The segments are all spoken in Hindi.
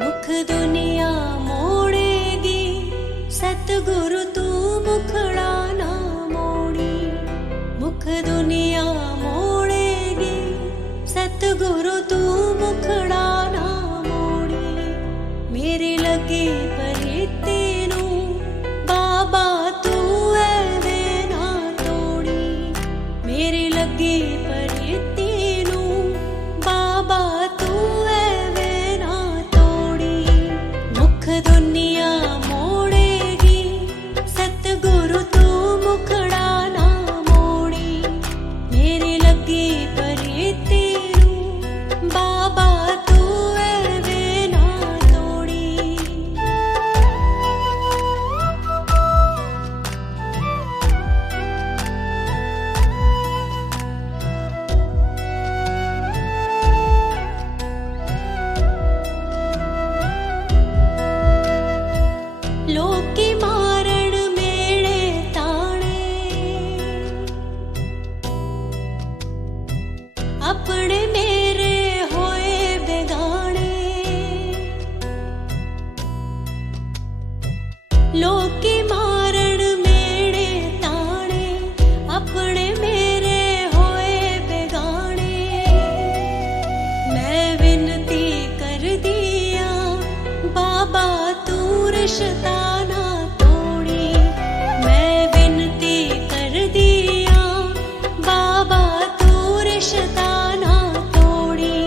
मुख दुनिया मोड़ेगी, सतगुरु तू मुखड़ा ना मोड़ी। मुख दुनिया मोड़ेगी, सतगुरु तू मुखड़ा ना मोड़ी। मेरे लगे परीते नू बाबा तू ऐवे ना तोड़ी। मेरे लगे परीते नू बाबा तू ऐवे ना तोड़ी। मुख दुनिया मोड़ेगी, सतगुरु तू मुखड़ा ना मोड़ी। मेरे लगे परीते नू बाबा तू ऐवे ना तोड़ी। लोकी मारण मेरे ताणे, अपने मेरे होए बेगाने। लोकी मारण मेरे ताणे, अपने मेरे होए बेगाने। मैं विनती कर दिया बाबा तू रिश्ता ना तोड़ी। मैं विनती कर दिया बाबा तू रिश्ता ना तोड़ी।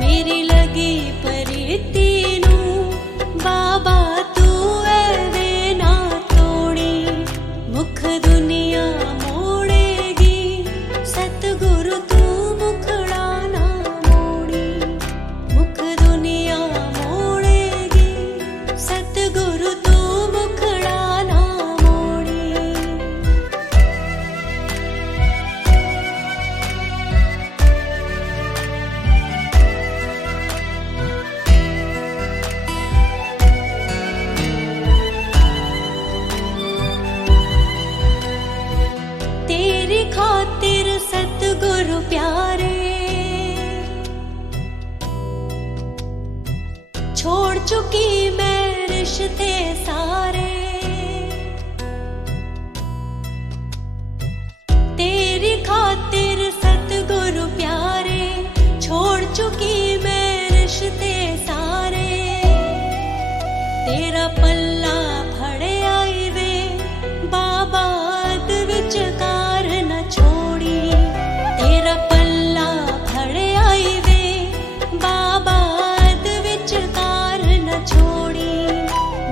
मेरी लगी परीती नू बाबा तू ऐवे ना तोड़ी। मुख दुनिया मोड़ेगी, सतगुरु तू मुखड़ा ना मोड़ी। मुख दुनिया मोड़ेगी, सतगुरु तू मुखड़ा ना मोड़ी। तेरी खातिर सतगुरु प्यारे, छोड़ चुकी मैं रिश्ते सारे। तेरी खातिर सतगुरु प्यारे, छोड़ चुकी मैं रिश्ते सारे। तेरा पल्ला फड़े आई वे बाबा अद विचकार न छोड़ी। तेरा पल्ला फड़े आई वे बाबा अद विचकार न छोड़ी।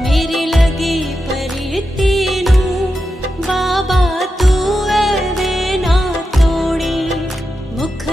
मेरी लगी परीती नू बाबा तू ऐवे ना तोड़ी। मुख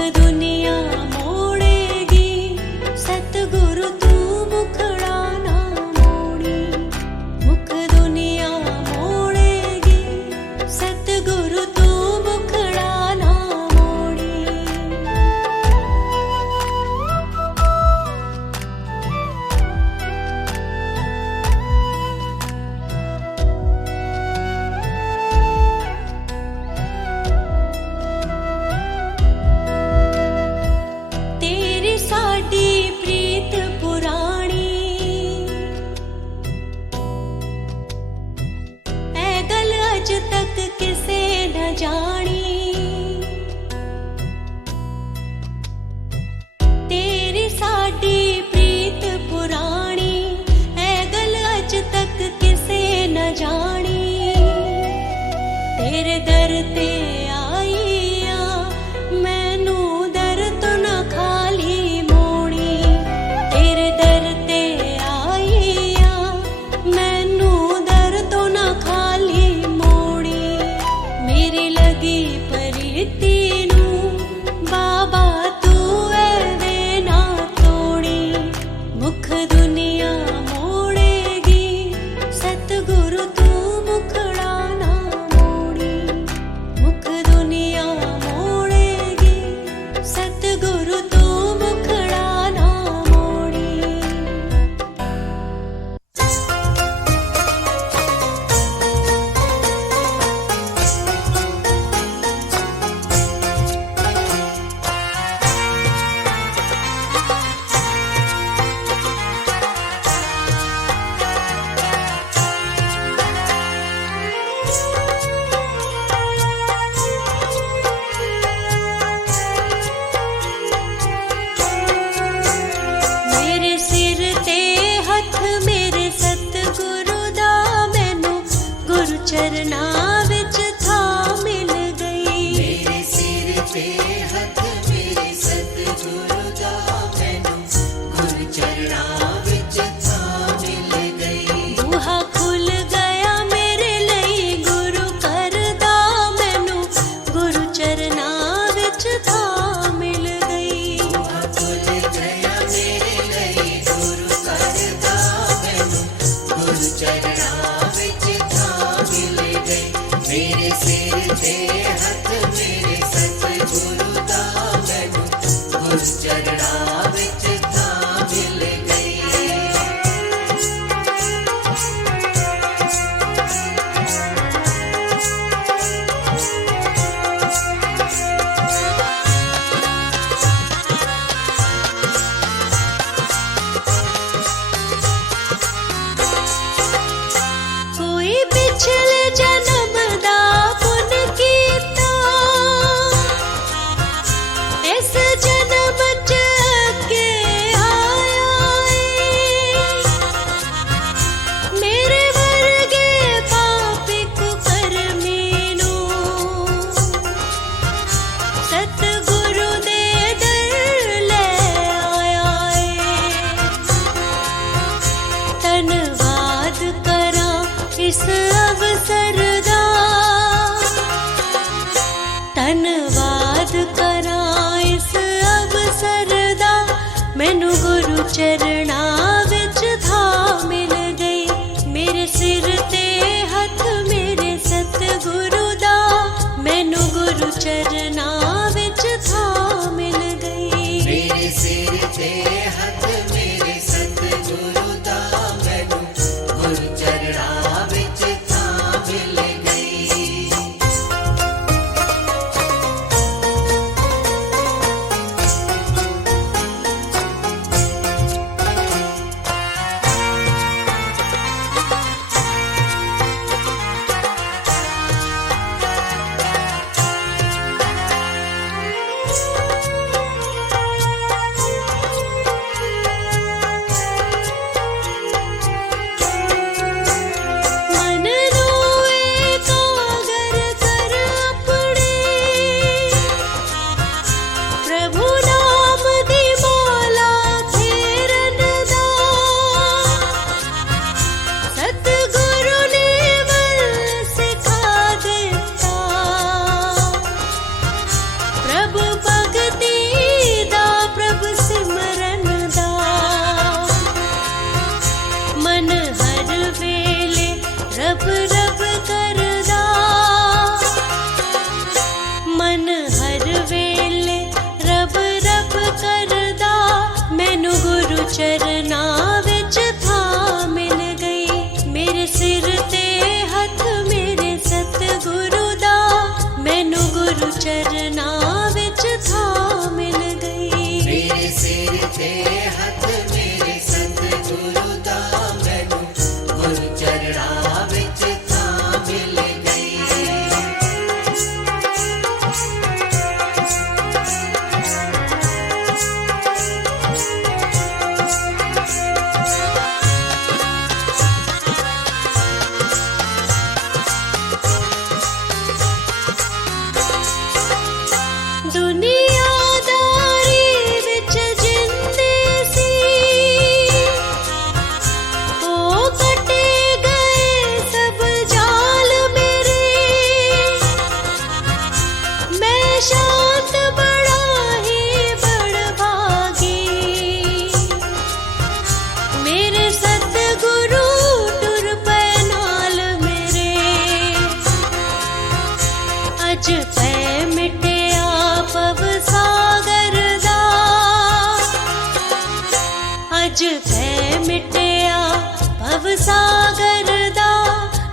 सागर दा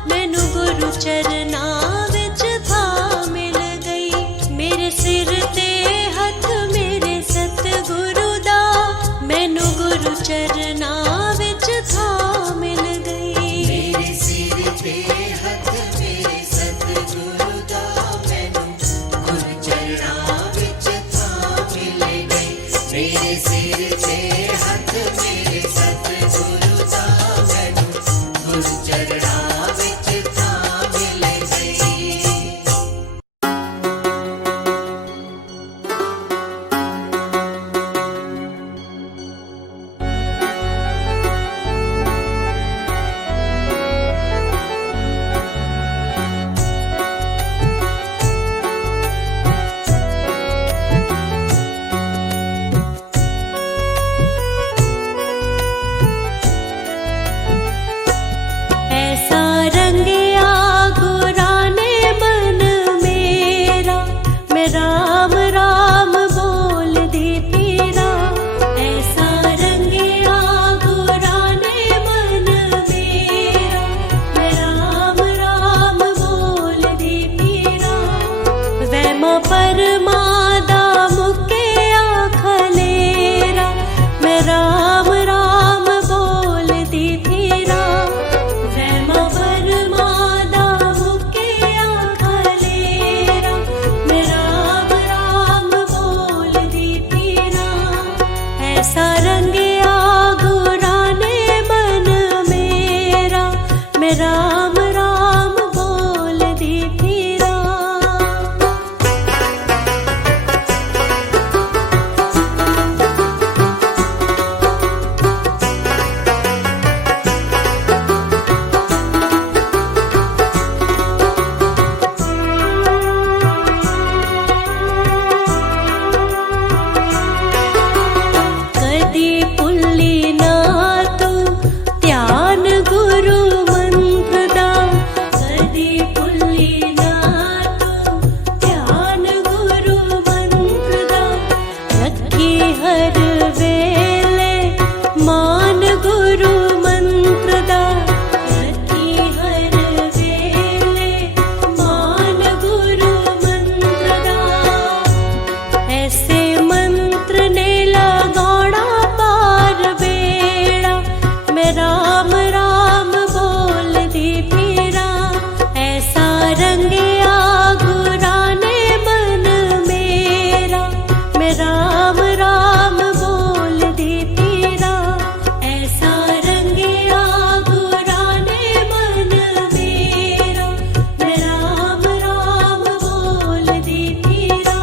मैनू गुरु चरनां विच थां मिल गई। मेरे सिर ते हथ मेरे सतगुरु दा मैनू गुरु चरनां विच थां मिल गई। मेरे सिर ते हथ मेरे सतगुरु दा मैनू गुरु चरणां विच थां मिल गई। मेरे सिर ते हथ मेरे सतगुरु दा मैनू गुरु चरणां विच थां मिल गई। ऐसा रंगिया गुरा ने मन मेरा, मैं राम राम बोलदी फिरा। ऐसा रंगिया गुरा ने मन मेरा, मैं राम राम बोलदी फिरा। वैमा परमा दा मुक्या खलेरा, मैं राम राम बोलदी फिरा। वैमा परमा दा मुक्या खलेरा, मैं राम राम बोलदी फिरा। ऐसा रंगिया गुरा ने मन मेरा, मैं राम राम बोलदी फिरा। कदी भुल्ली ना तू ध्यान गुरु मंत्र दा, कदी भुल्ली ना तू ध्यान गुरु मंत्र दा। रखी हर वेले मान गुरु मंत्र दा, रखी हर वेले मान गुरु मंत्र दा। ऐसे मंत्र ने लगाना पार बेड़ा, मैं राम राम बोलदी फिरा। ऐसा रंगिया गुरा ने मन मेरा, मैं राम राम बोलदी फिरा। ऐसा रंगिया गुरा ने मन मेरा, मैं राम राम बोलदी फिरा।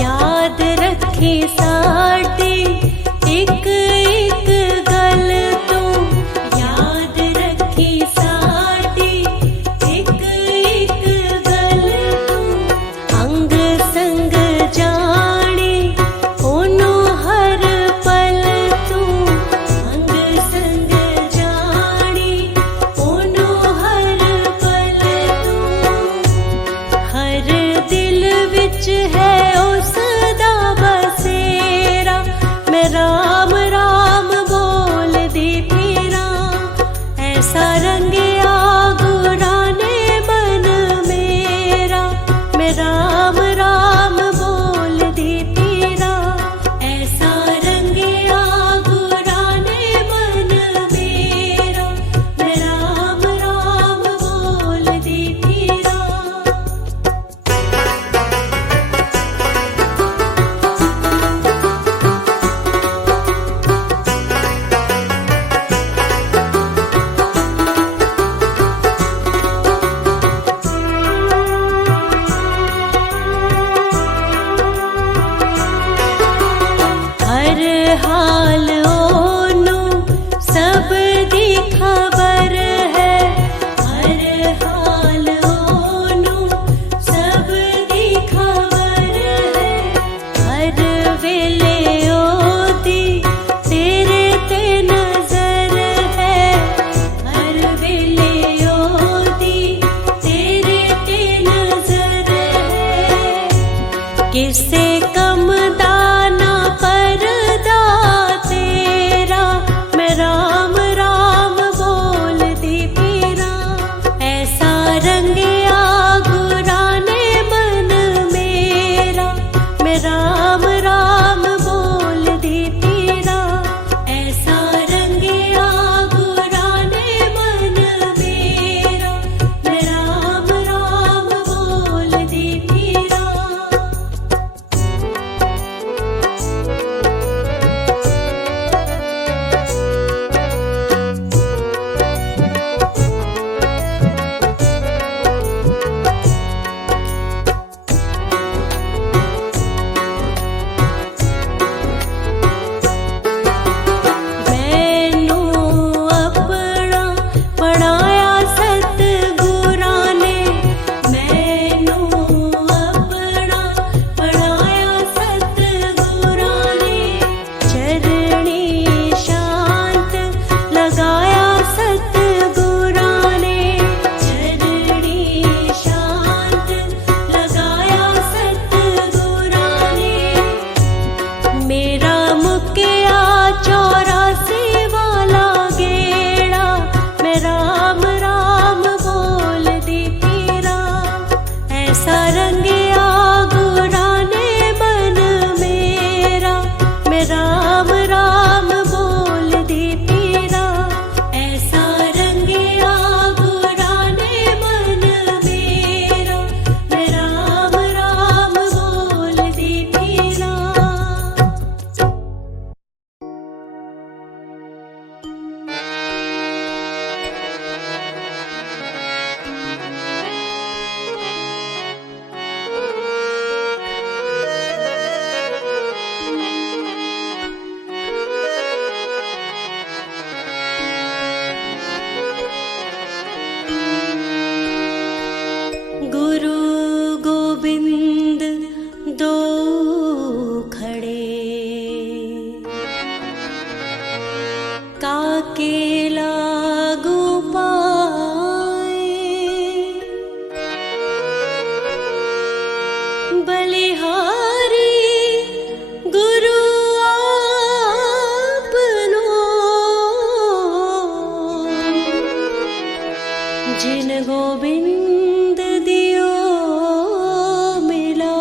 याद रखी साडी एक एक गल तू, याद रखी साडी एक एक गल तू। अंग संग जानी ओनू हर पल तू, अंग संग जानी ओनू हर पल तू। हर दिल विच है उस दा बसेरा, कम दाना परदा तेरा, मैं राम राम बोलती फिरा। ऐसा रंगिया गुरा ने मन मेरा, मैं राम राम बोलती फिरा। ऐसा रंगिया गुरा ने मन मेरा, मैं राम राम बोलती फिरा। मैनू अपना पढ़ाया सतगुरा ने, मैनू अपना पढ़ाया सतगुरा ने। चरणी शांत लगाया सतगुरा ने, चरणी शांत लगाया सतगुरा ने। मेरा मुकिया 84 वाला गेड़ा, मैं राम राम बोलती फिरा। ऐसा रंगिया गुरा ने मन मेरा, मैं राम राम बोलती फिरा। ऐसा रंगिया गुरा ने मन मेरा, मैं राम राम बोलती फिरा। गुरु गोबिंद दो खड़े, काके लागू पाए। बलिहारी गुरु आपनो, जिन गोबिंद दियो मिलाए।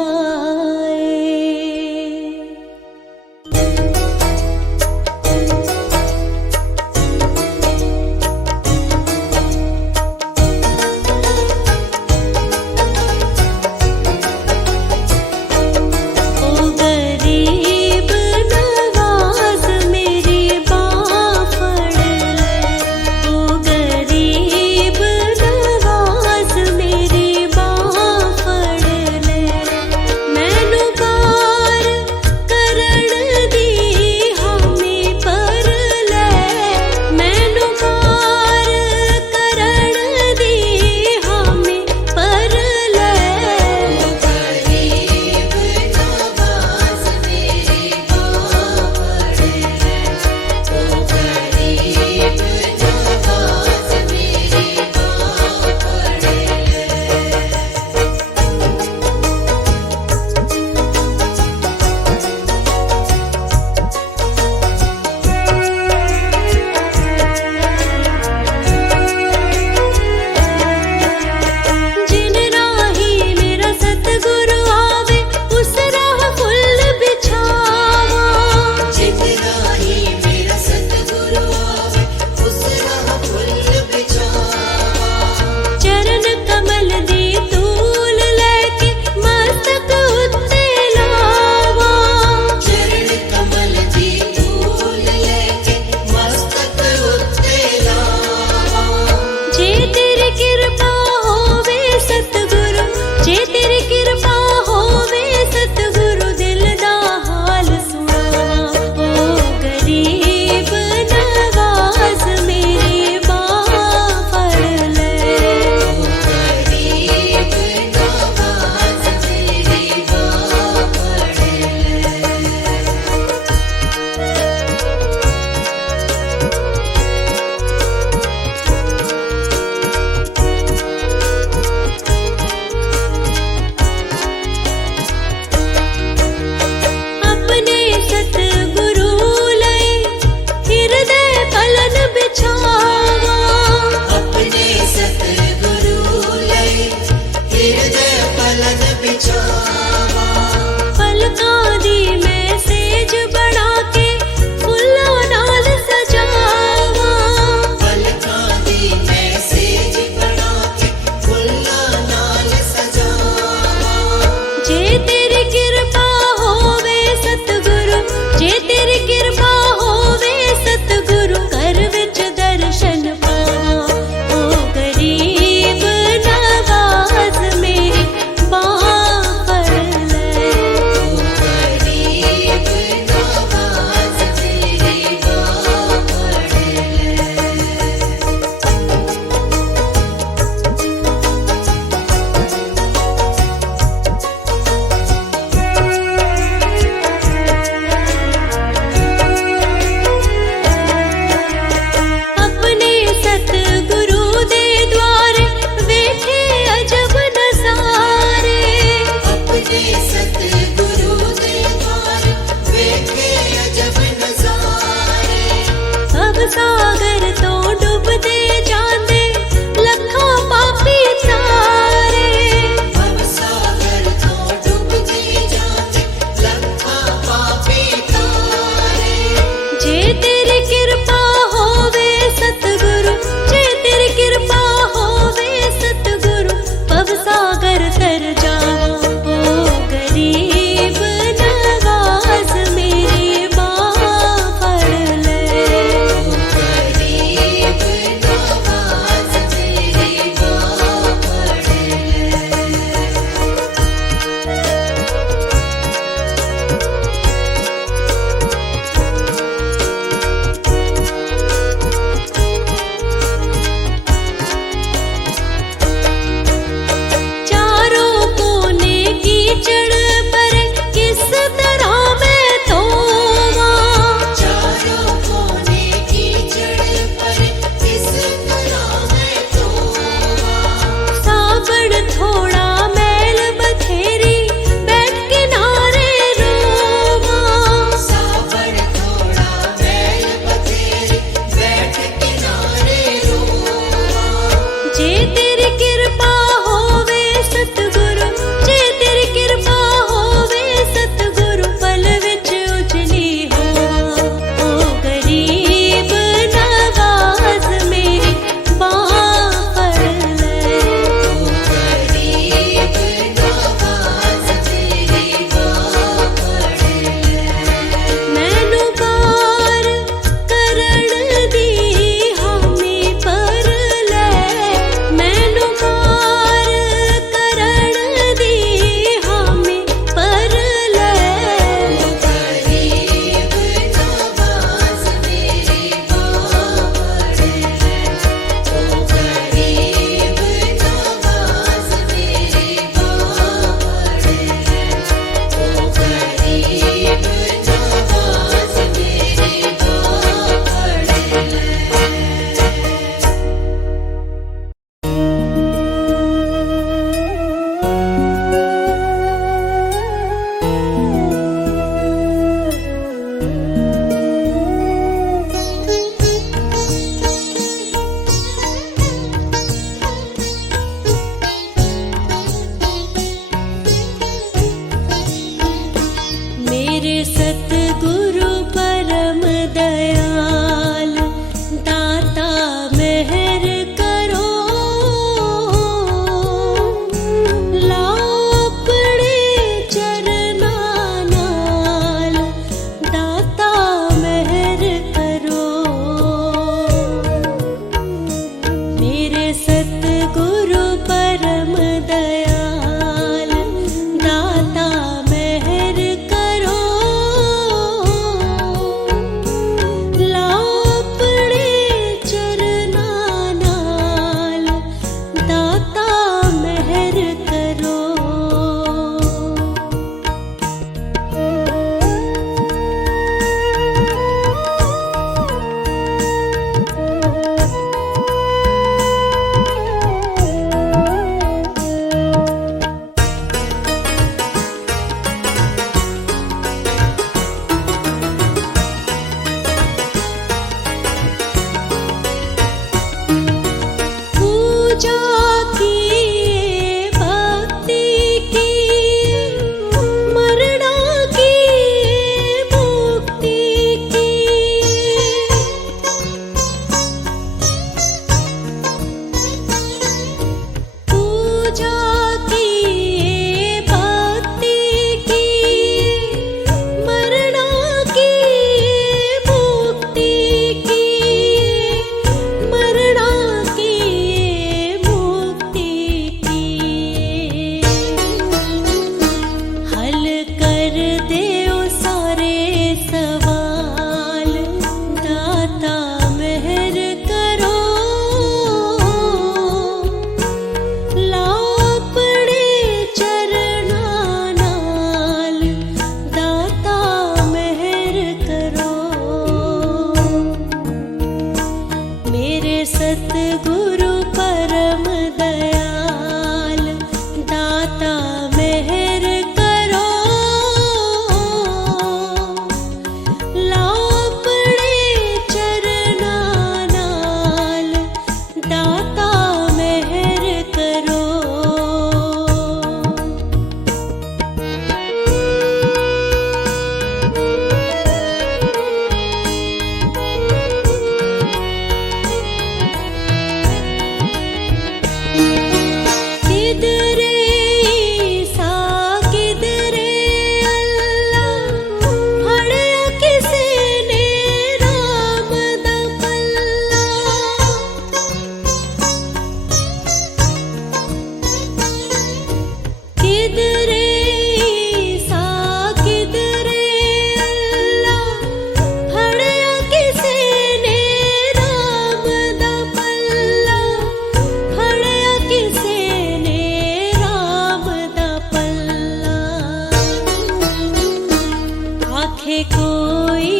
आखे कोई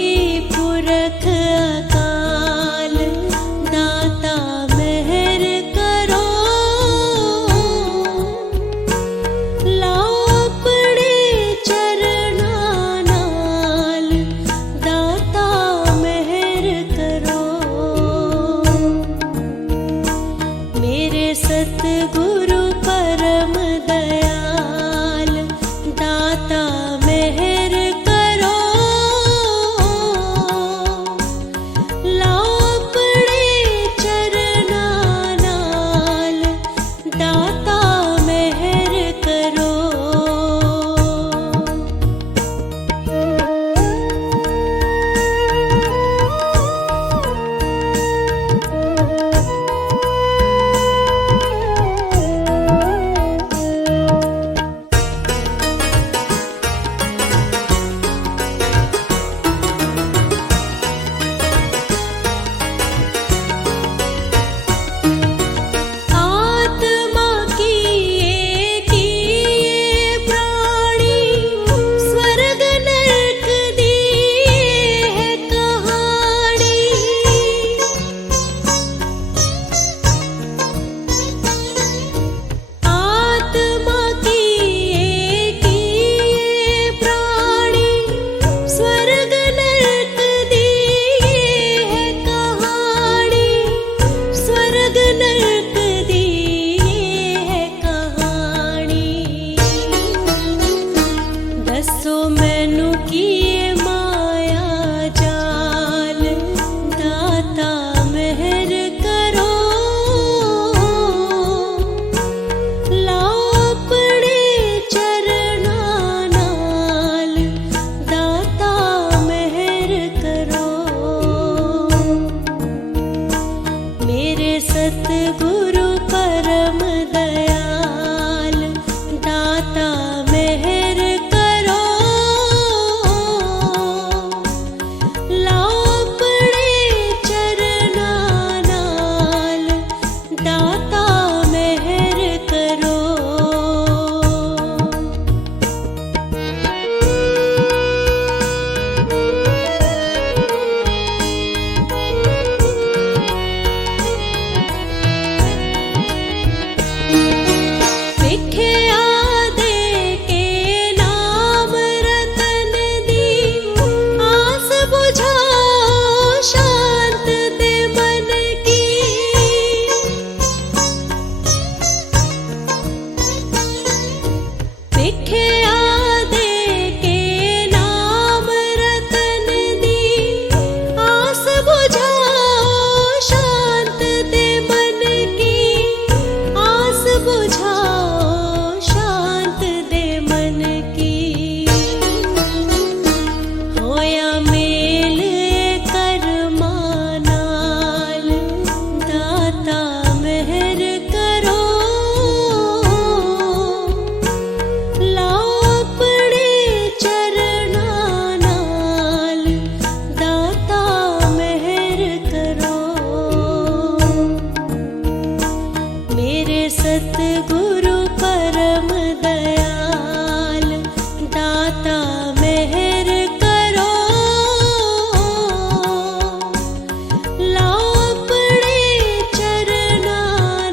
पुरख अकाल, दाता मेहर करो। लापड़े चरना नाल, दाता मेहर करो। मेरे सतगुरु परम दयाल, दाता मेहर करो। लापड़े चरना नाल, दाता मेहर करो। आत्मा की प्राणी, स्वर्ग नरक दिए है कहानी। आत्मा की प्राणी, स्वर्ग नरक दिए है कहानी। स्वर्ग नरक दिए है कहानी। दसो मैनू किए माया जाल, दाता मेहर करो। लापड़े चरना नाल, दाता मेहर करो। मेरे सतगुरु परम दयाल, दाता मेहर करो। लापड़े चरना नाल, दाता मेहर करो। विख्या दे के नाम रतन दी, आस बुझाओ शांत दे मन की। विख्या दे के नाम रतन दी, आस बुझाओ शांत दे मन की। आस बुझाओ शांत दे मन की। होया मेल कर्मा नाल, दाता मेहर करो। लापड़े चरना नाल, दाता मेहर करो। मेरे सतगुरु परम दयाल, दाता मेहर करो। लापड़े चरना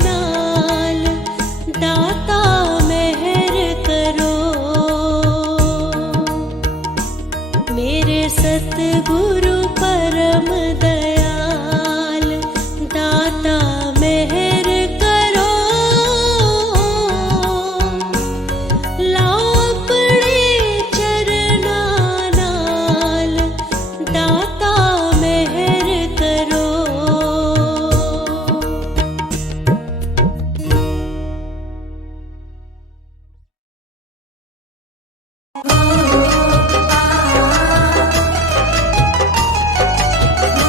नाल, दाता मेहर करो। मेरे सतगुरु परम दयाल, दाता मेहर करो। लापड़े चरना नाल, दाता मेहर करो।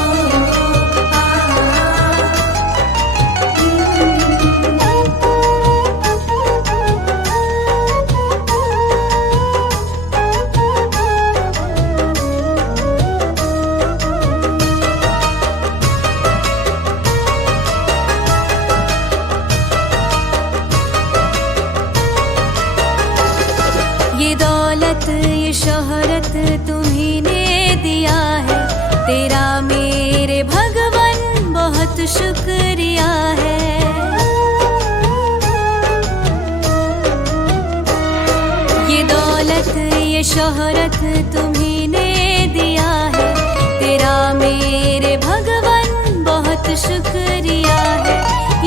Oh शुक्रिया है। ये दौलत ये शोहरत तुम्ही ने दिया है, तेरा मेरे भगवान बहुत शुक्रिया है।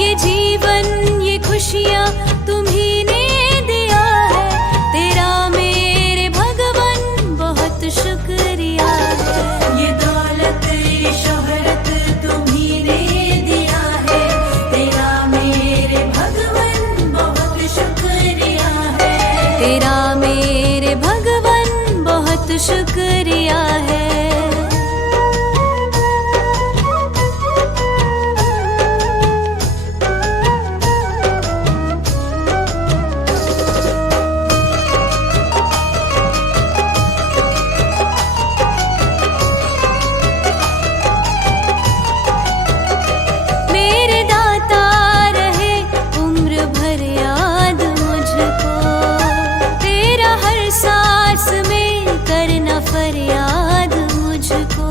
ये जीवन ये खुशियाँ तुम्ही ने दिया है, तेरा मेरे भगवान बहुत शुक्रिया है। ये दौलत ये शोहरत तुम्ही ने दिया है, तेरा मेरे भगवान बहुत शुक्रिया है। तेरा मेरे भगवान बहुत शुक्रिया है। फरियाद मुझको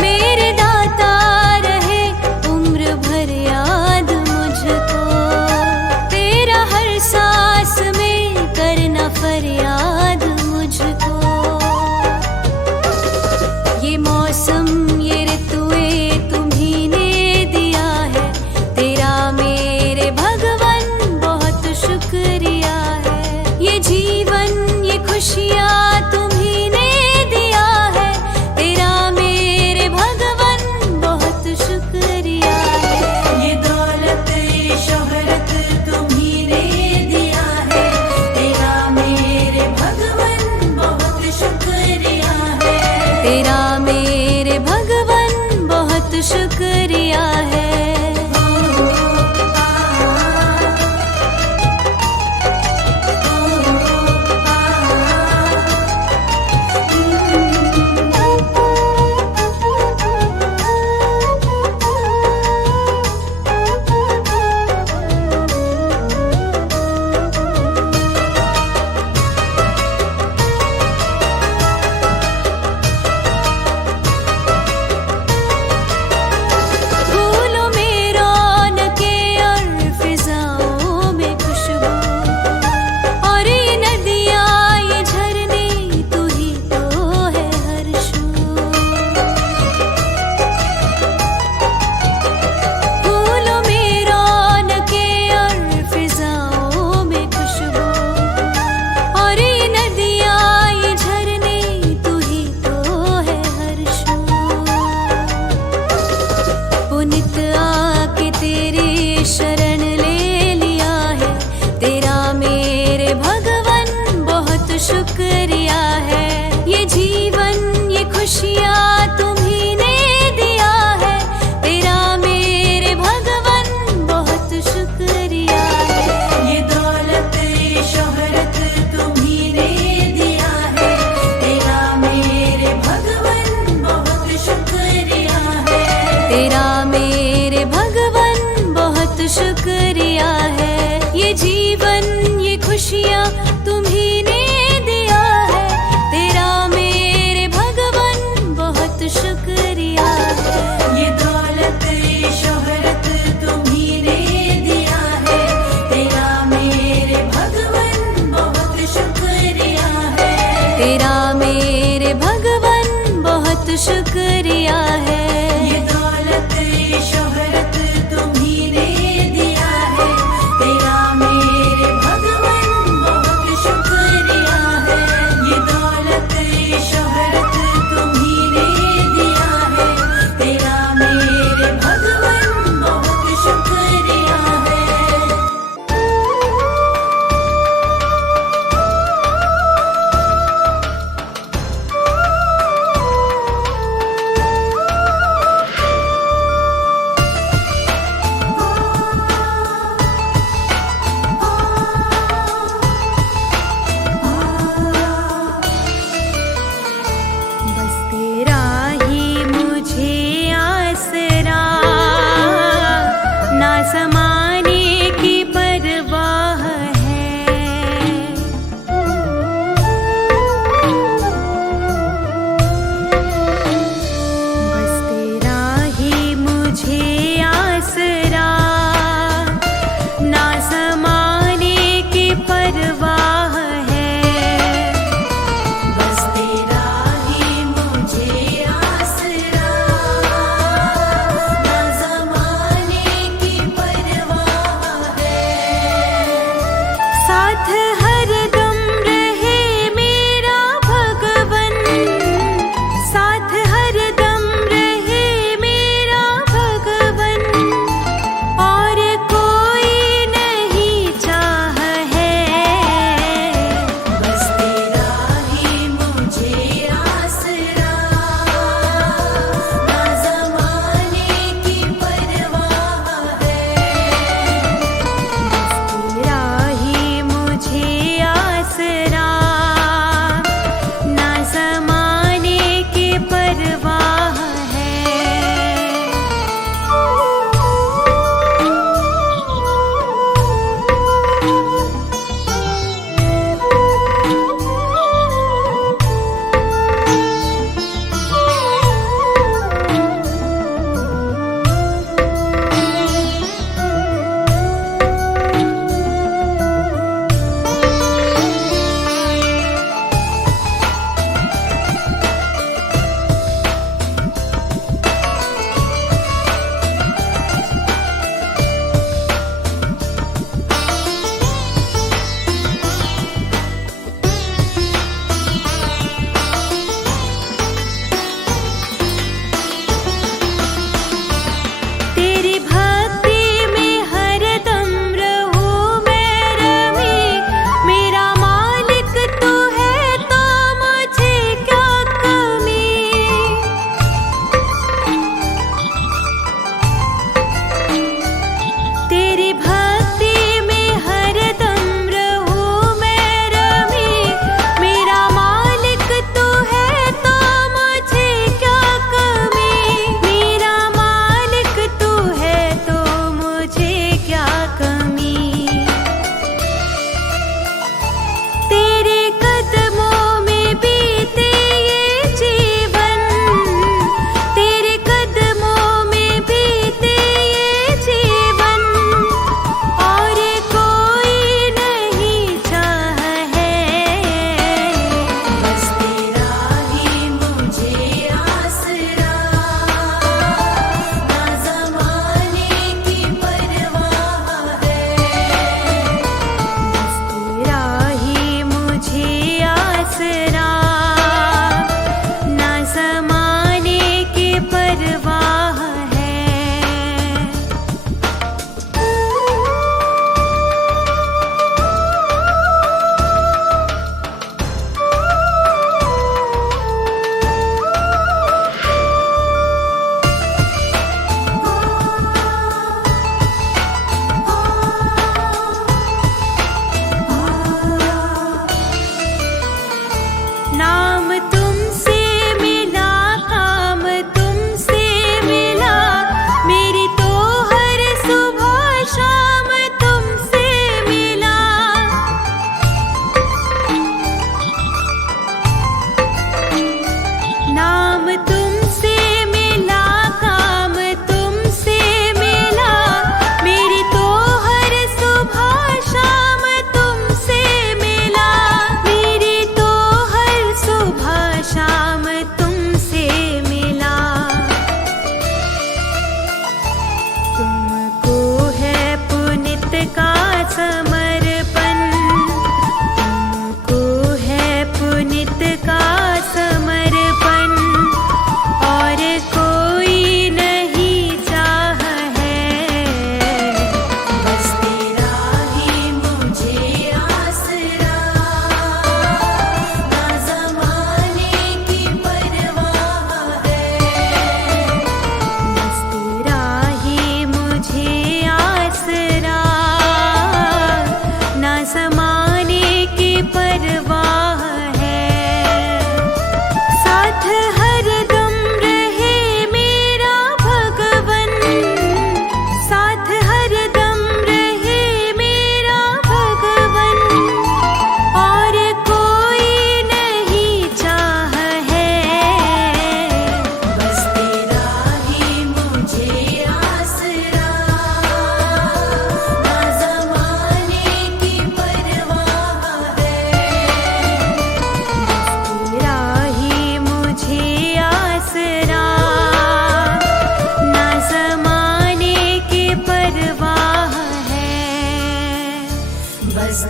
मेरे दाता रहे उम्र भर याद मुझको, तेरा हर सांस में करना फरियाद मुझको। ये मौसम ये ऋतुएं तुम्ही ने दिया है, तेरा मेरे भगवान बहुत शुक्रिया है। ये जीवन ये खुशियाँ तुम्ही ने दिया है, तेरा मेरे भगवान बहुत शुक्रिया है। ये दौलत ये शोहरत तुम्ही ने दिया है, तेरा मेरे भगवान बहुत शुक्रिया है। तेरा मेरे भगवान बहुत शुक्रिया है। शरण ले लिया है, तेरा मेरे भगवान बहुत शुक्रिया है। ये जीवन ये खुशियाँ तुम्ही ने दिया है, तेरा मेरे भगवान बहुत शुक्रिया है। ये दौलत ये शोहरत तुम्ही ने दिया है, तेरा मेरे भगवान बहुत शुक्रिया है। तेरा मेरे भगवान बहुत शुक्रिया है। ये जीवन ये खुशियाँ तुम्ही ने दिया है, तेरा मेरे भगवान बहुत शुक्रिया है। ये दौलत ये शोहरत तुम्ही ने दिया है, तेरा मेरे भगवान बहुत शुक्रिया है। तेरा मेरे भगवान बहुत शुक्रिया है। ये दौलत ये शोहरत तुम्ही ने दिया है, तेरा मेरे भगवान बहुत शुक्रिया है। ये दौलत ये शोहरत तुम्ही ने दिया है, तेरा मेरे भगवान बहुत शुक्रिया है।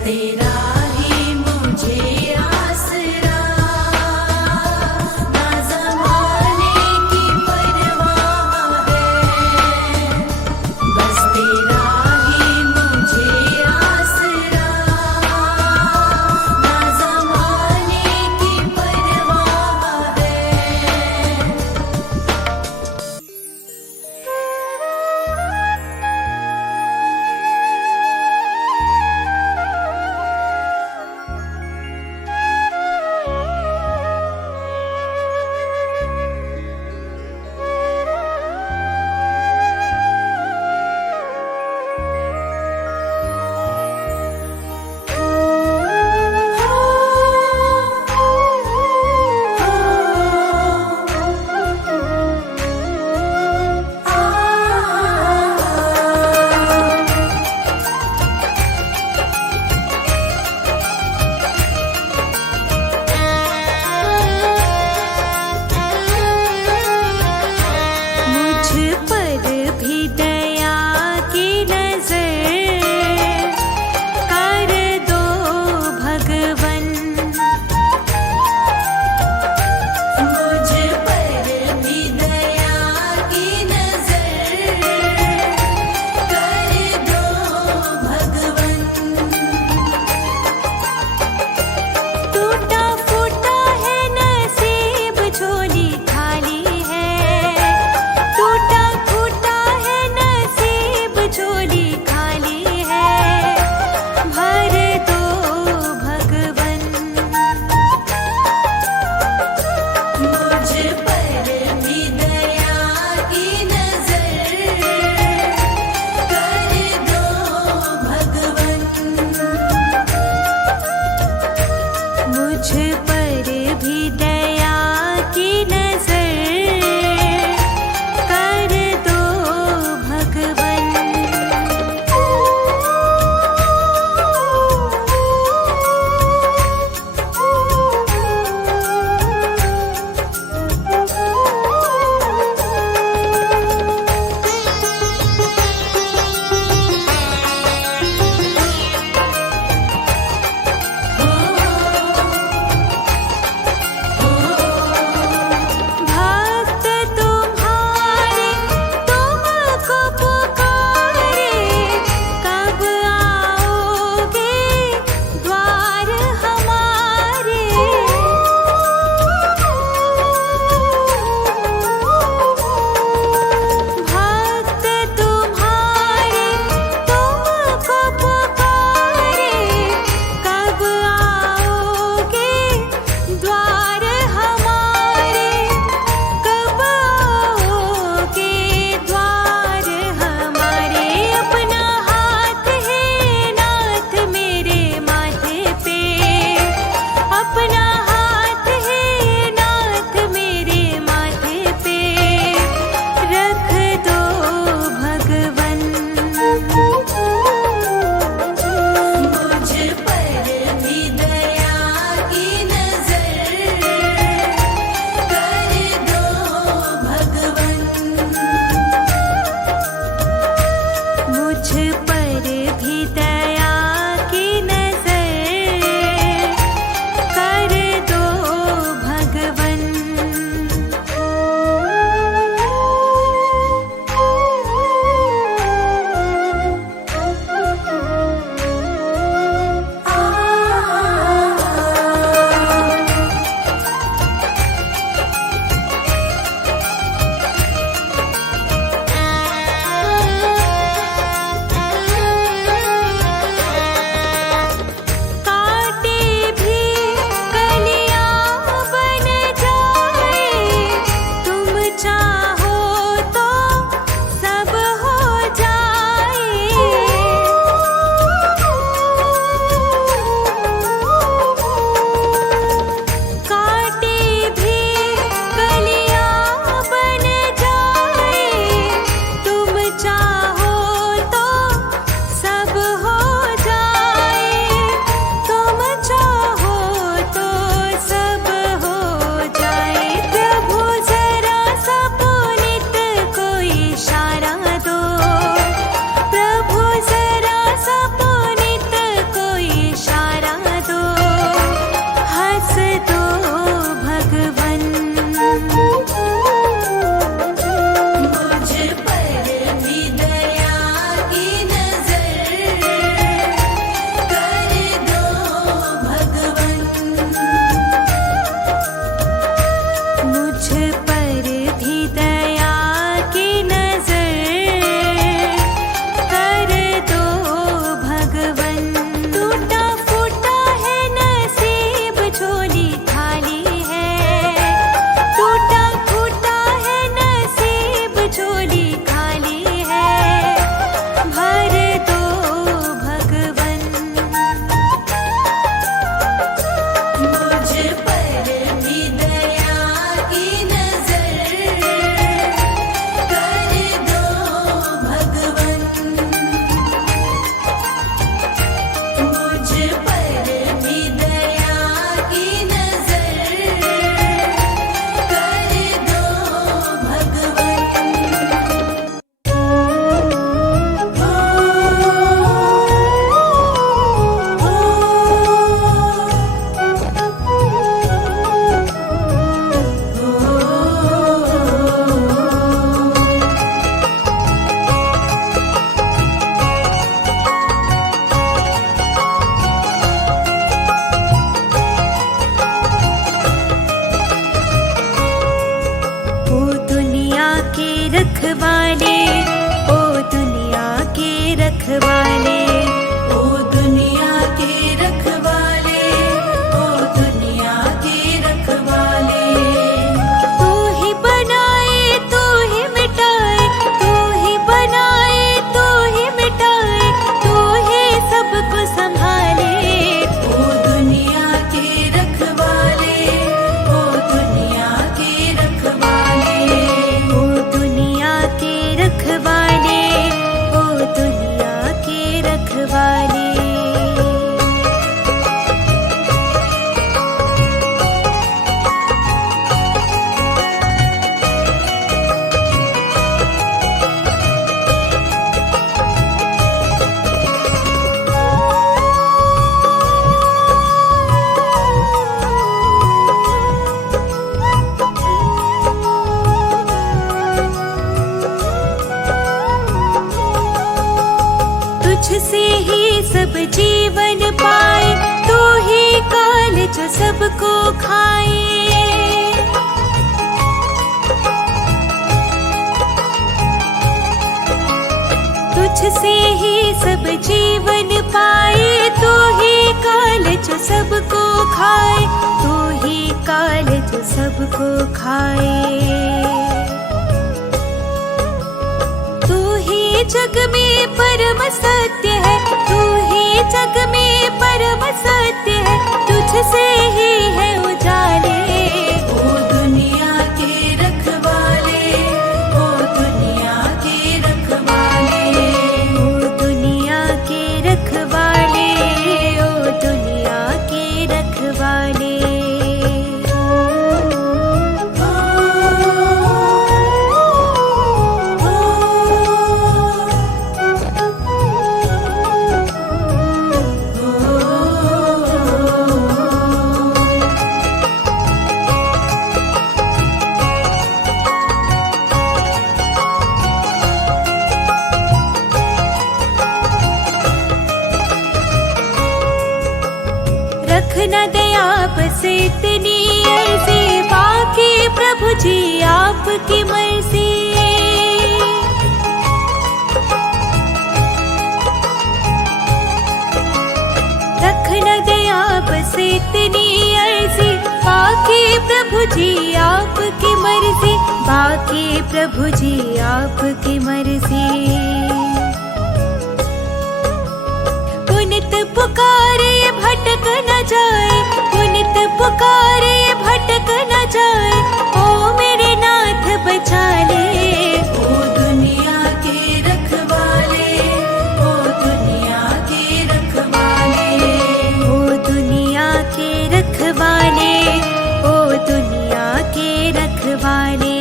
तेरा ही मुझे आसरा, ना ज़माने की परवाह है, बस तेरा ही मुझे आसरा, ना ज़माने की परवाह है। मुझ पर भी दया की नजर कर दो भगवन, मुझ पर भी दया की नजर कर दो भगवन। टूटा फूटा है नसीब, झोली खाली है, टूटा फूटा है नसीब, झोली खाली है, भर दो भगवन। मुझ पर भी दया की नजर कर दो भगवन, मुझ पर भी दया की नजर कर दो भगवन। ओ रखवाले, ओ दुनिया के रखवाले, ओ दुनिया के रखवाले। तू ही बनाए तू ही मिटाए, तू ही बनाए तू ही मिटाए, तू ही सबको संभाले। ओ दुनिया के रखवाले, ओ दुनिया के रखवाले। ओ दुनिया के रखवाले, ओ दुनिया के रखवाले। तुझसे ही सब जीवन पाए, तू ही काल जो सबको खाए। तुझसे ही सब जीवन पाए, तू ही काल जो सबको खाए, तू ही काल जो सबको खाए। तू ही जग में परम सत्य है, तू ही जग में परम सत्य है, तुझसे ही है उजाले। ओ दुनिया के रखवाले, ओ दुनिया के रखवाले। ओ दुनिया के रखवाले, ओ दुनिया के रखवाले। रखना दे आपस इतनी अर्जी, बाकी प्रभु जी आपकी मर्जी। रखना दे आपस इतनी अर्जी, बाकी प्रभु जी आपकी मर्जी, बाकी प्रभु जी आपकी मर्जी। पुनित पुकारे भटक न जाए, पुनित पुकारे भटक न जाए, ओ मेरे नाथ बचा ले। ओ दुनिया के रखवाले, ओ दुनिया के रखवाले। ओ दुनिया के रखवाले, ओ दुनिया के रखवाले।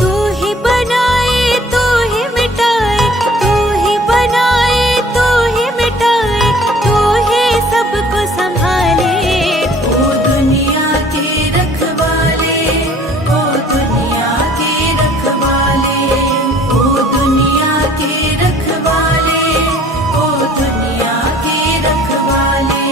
तू ही बनाए तू ही मिटाए, तू ही बनाए तू ही मिटाए, तू ही सबको संभाले। ओ दुनिया के रखवाले, ओ दुनिया के रखवाले। ओ दुनिया के रखवाले, ओ दुनिया के रखवाले।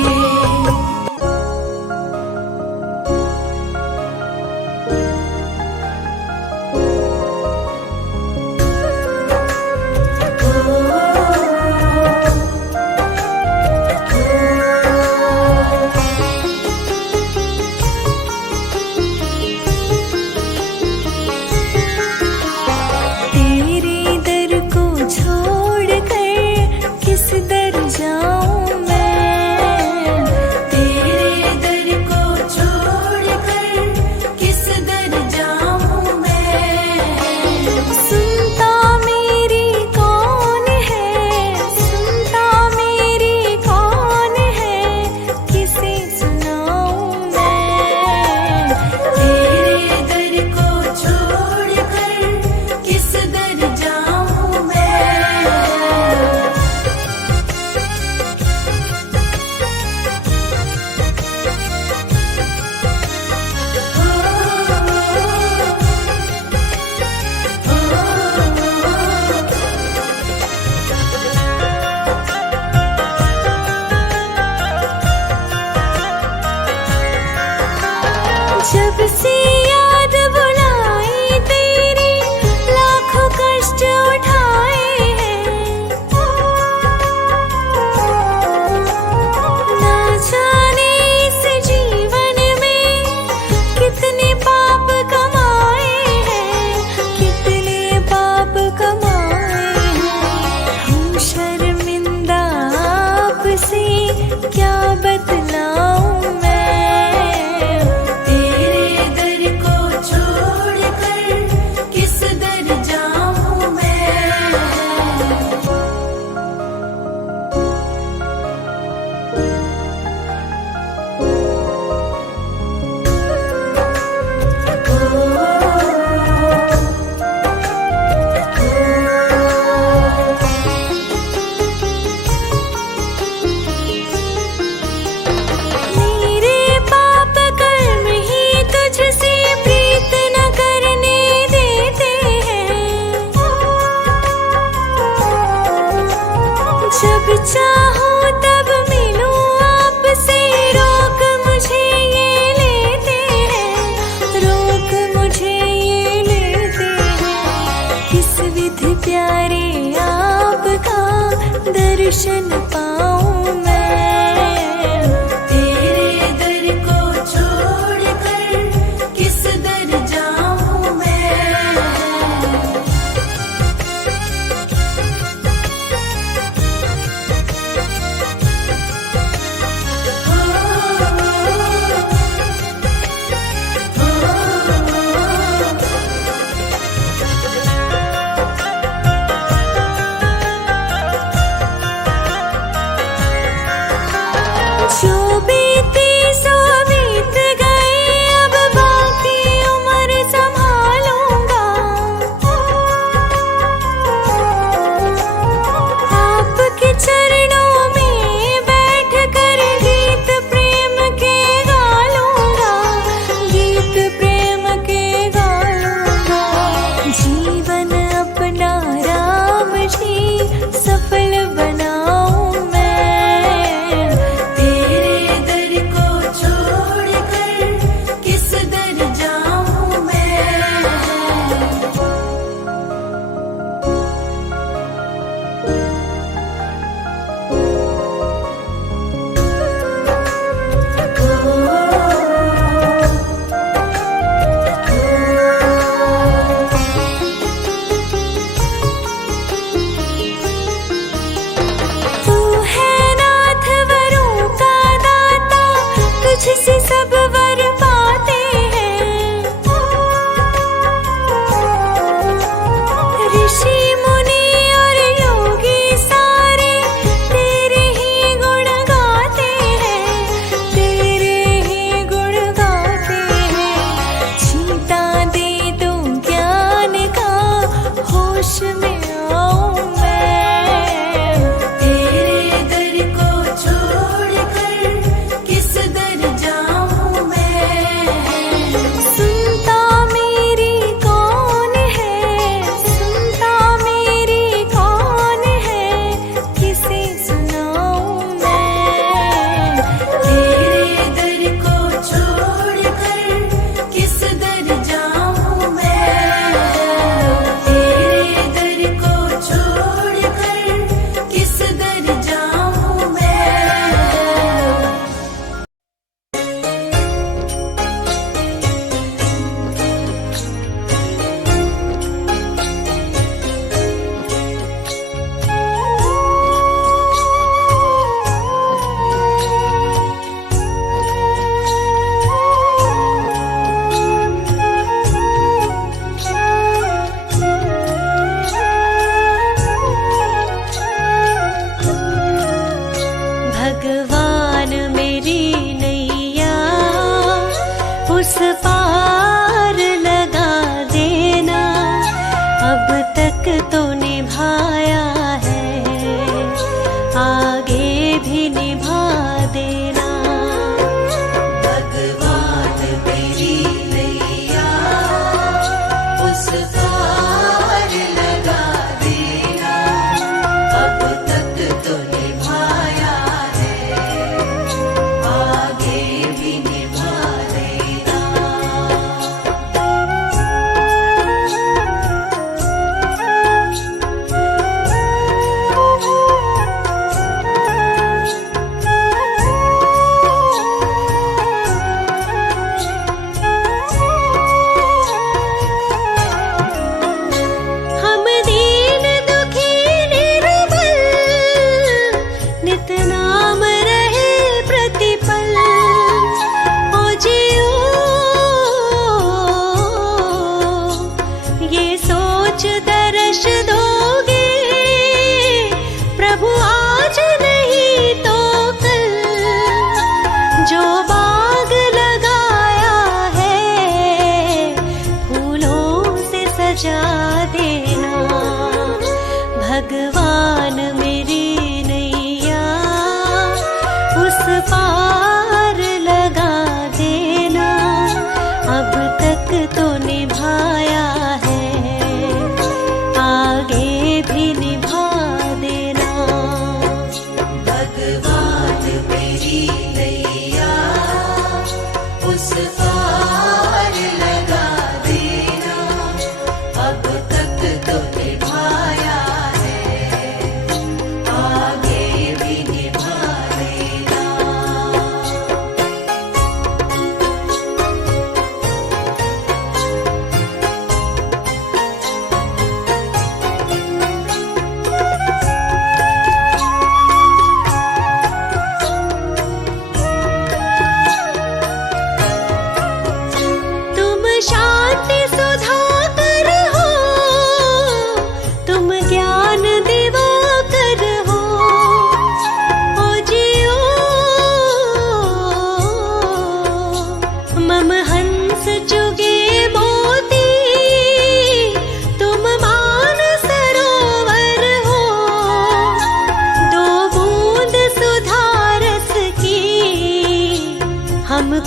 तेरे दर को छोड़कर किस दर जाऊं मैं, तेरे दर को छोड़कर किस दर जाऊं मैं। सुनता मेरी कौन है, सुनता मेरी कौन है, किसे सुनाऊं मैं। तेरे दर को छोड़कर किस दर जाऊं मैं। जब से याद बुलाई तेरी, लाखों कष्ट उठाए हैं। दर्शन पाऊं मैं। तेरे दर को छोड़कर किस दर जाऊं मैं। जो बीती सो बीत गई, अब बाकी उम्र संभालूंगा। आपके चरणों में बैठ कर गीत प्रेम के गा लूंगा। गीत प्रेम के गा लूंगा। जीवन अपना राम जी सफल बनाऊं मैं। तेरे दर को छोड़कर किस दर जाऊं मैं। तू है नाथ वरों का दाता, तुझसे सब वर पाते हैं। ऋषि मुनि और योगी सारे तेरे ही गुण गाते हैं। तेरे ही गुण गाते हैं। जीता दे दो ज्ञान का, होश में आऊं मैं। तेरे दर को छोड़कर किस दर जाऊं मैं। सुनता मेरी कौन है, सुनता मेरी कौन है, किसे सुनाऊं मैं। तेरे दर को छोड़कर किस दर जाऊं मैं। तेरे दर को छोड़कर किस दर जाऊं मैं। भगवान मेरी नैया उस पार लगा देना। अब तक तो निभाया है, आगे भी निभा देना। भगवान मेरी नैया उस पार लगा देना। अब तक तो निभाया है, आगे भी निभा देना।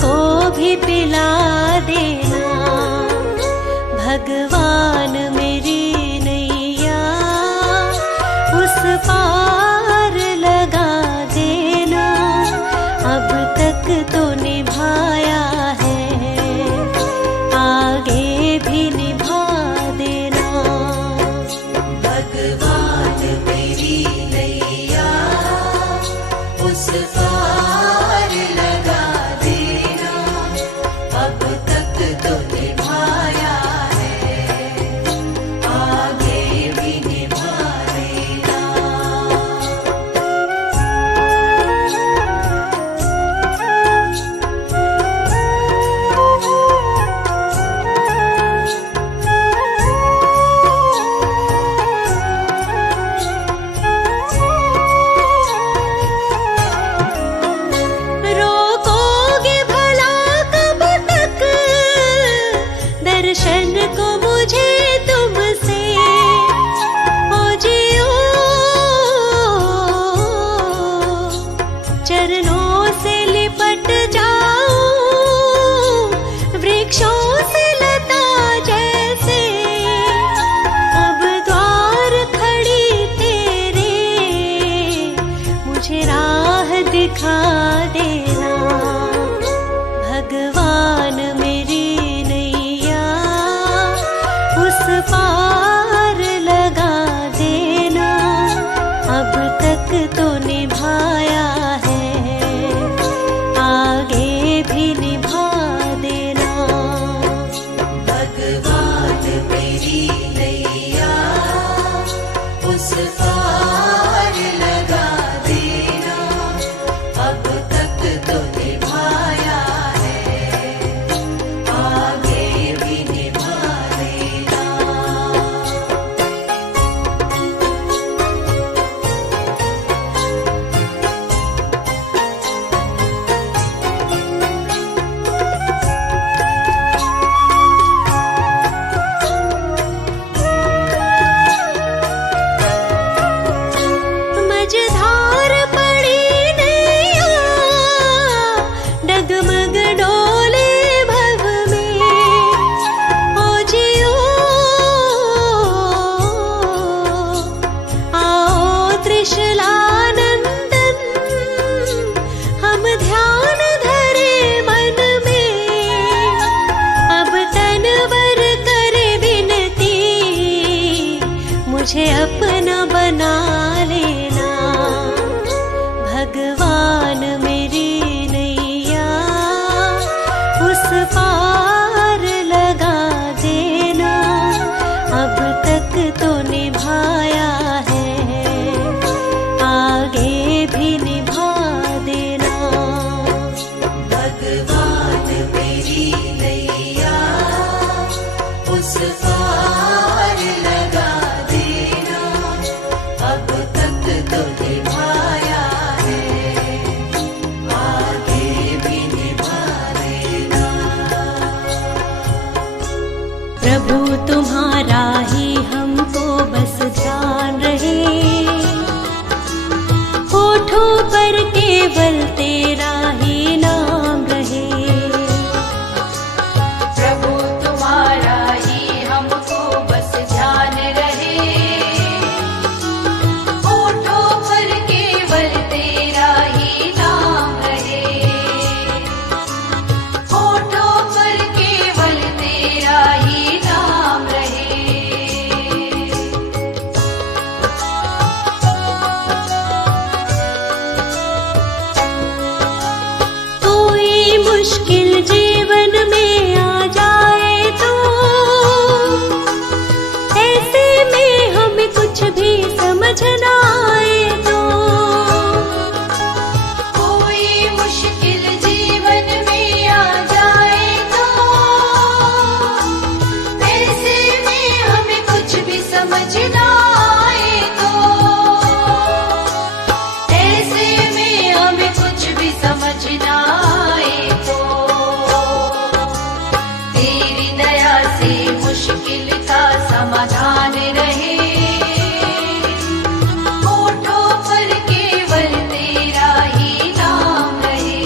हमको भी पिला देना। भगवान मेरी नैया उस पार लगा देना। अब तक तो निभाया है, आगे भी निभा देना। भगवान मेरी नैया उस पार लगा देना। अब तक तो निभाया है, आगे भी निभा देना। रोकोगे भला कब तक दर्शन को मुझे तुमसे? ओ जियो चरणों से लिपट जाऊं, वृक्षों से लता जैसे। अब द्वार खड़ी तेरे, मुझे राह दिखा देना। भगवान मेरी नैया उस पार लगा देना। अब तक तो निभाया है, आगे भी निभा देना। भगवान मेरी नैया उस पार लगा देना। अब तक तो निभाया है, आगे भी निभा देना। मझधार पड़ी नैया, डगमग डोले भव में। ओ जियो आओ त्रिशलानंदन, हम ध्यान धरे मन में। अब तनवर करे विनती, मुझे अपना बना लेना। भगवान मेरी नैया उस पार लगा देना। अब तक तो निभाया है, आगे भी निभा देना। भगवान मेरी नैया उस पार लगा देना। अब तक तो निभाया है, आगे भी निभा देना। प्रभु तुम्हारा ही हमको बस ध्यान रहे, होठों पर केवल तेरा ही नाम रहे। प्रभु तुम्हारा ही हमको बस ध्यान रहे, होठों पर केवल तेरा ही नाम रहे। होठों पर केवल तेरा ही नाम रहे। कोई मुश्किल जीवन में आ जाए तो ऐसे में हमें कुछ भी समझ ना आए तो। कोई मुश्किल जीवन में आ जाए तो ऐसे में हमें कुछ भी समझ ना आए तो। ऐसे में हमें कुछ भी समझ ना आए तो तेरी दया से मुश्किल का समाधान रहे। होठों पर केवल तेरा ही नाम रहे।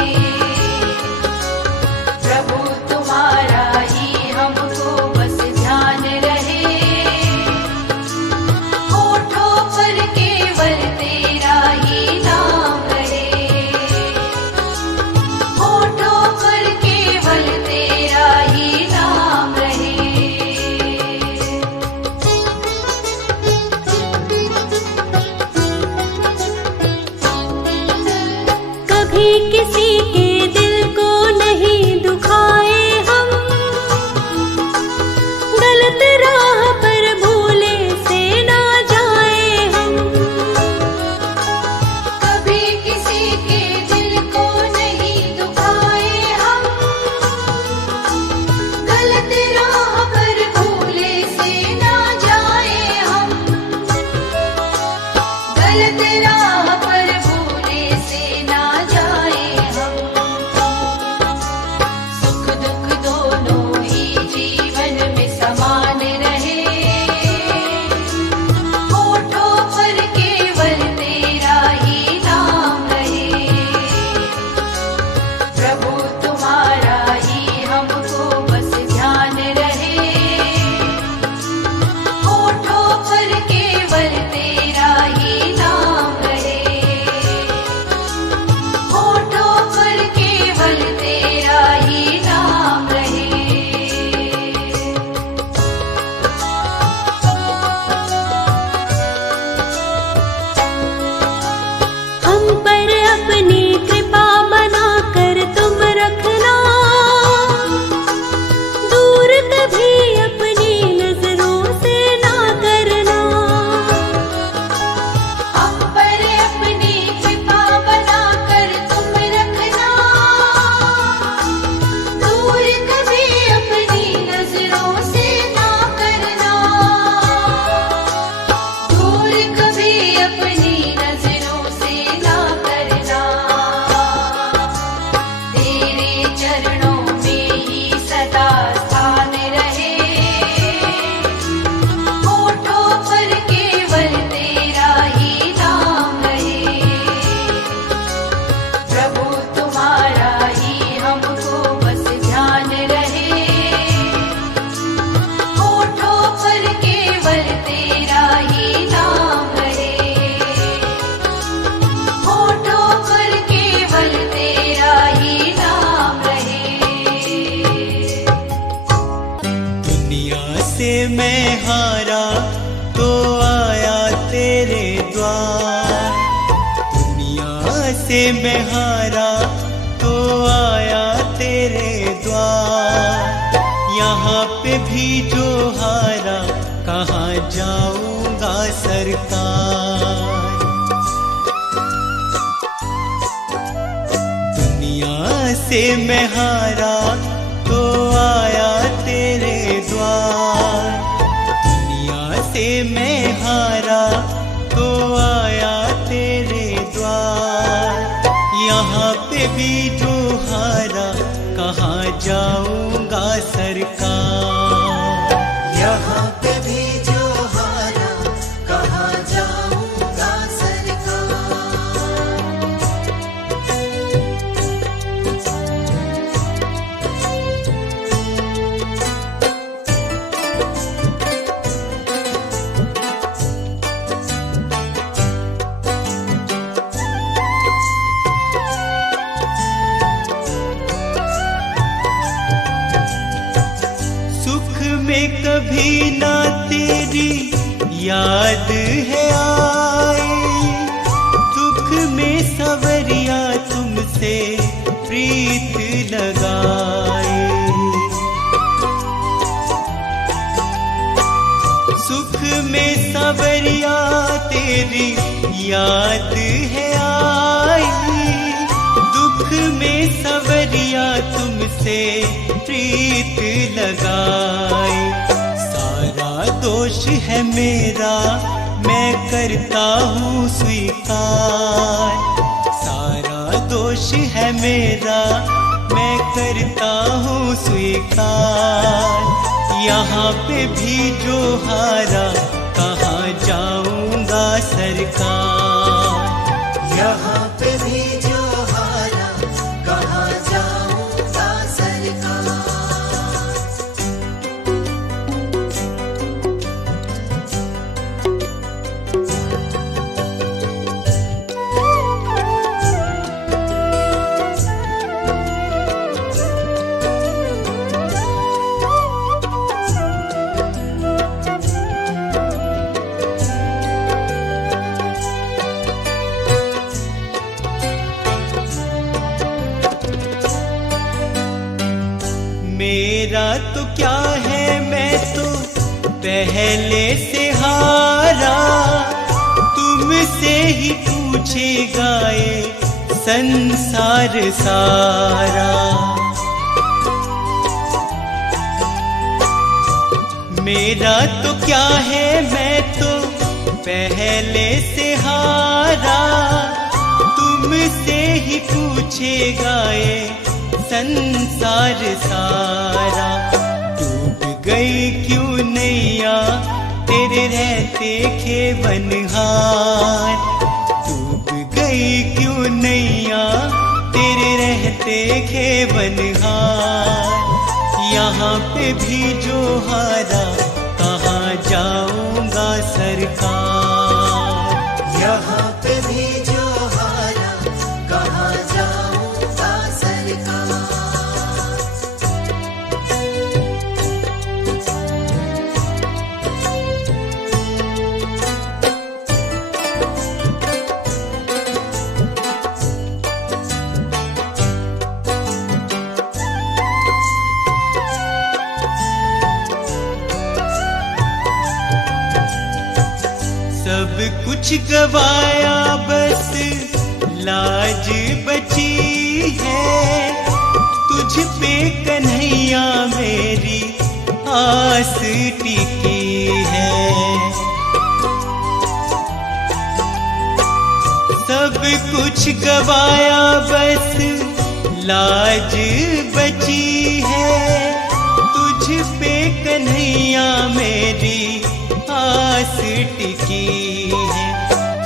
से मैं हारा तो आया तेरे द्वार, दुनिया से मैं हारा तो आया तेरे द्वार। यहाँ पे भी जो हारा कहाँ जाऊंगा सरकार। दुनिया से मैं हारा तो आया तेरे द्वार, दुनिया से मैं हारा तो आया तेरे द्वार। यहाँ पे भी जो हारा कहाँ जाऊंगा सरकार। यहाँ पे भी जो हारा कहाँ जाऊंगा सरकार। में कभी ना तेरी याद है आई, दुख में सवरिया तुमसे प्रीत लगाए। सुख में सवरिया तेरी याद है आई, दुख में सवरिया तुमसे प्रीत लगाए। सारा दोष है मेरा मैं करता हूँ स्वीकार, सारा दोष है मेरा मैं करता हूँ स्वीकार। यहाँ पे भी जो हारा कहाँ जाऊंगा सरकार। यहाँ पे भी जो हारा कहाँ जाऊंगा सरकार। मेरा तो क्या है मैं तो पहले से हारा, तुमसे ही पूछेगा ये संसार सारा। मेरा तो क्या है मैं तो पहले से हारा, तुमसे ही पूछेगा ये संसार सारा। डूब गई क्यों नैया तेरे रहते खेवनहार, डूब गई क्यों नैया तेरे रहते खेवनहार। यहाँ पे भी जो हारा कहाँ जाऊंगा सरकार। यहाँ पे भी जो हारा कहाँ जाऊंगा सरकार। सब कुछ गवाया बस लाज बची है, तुझ पे कन्हैया मेरी आस टिकी है। सब कुछ गवाया बस लाज बची है, तुझ पे कन्हैया मेरी आस टिकी है।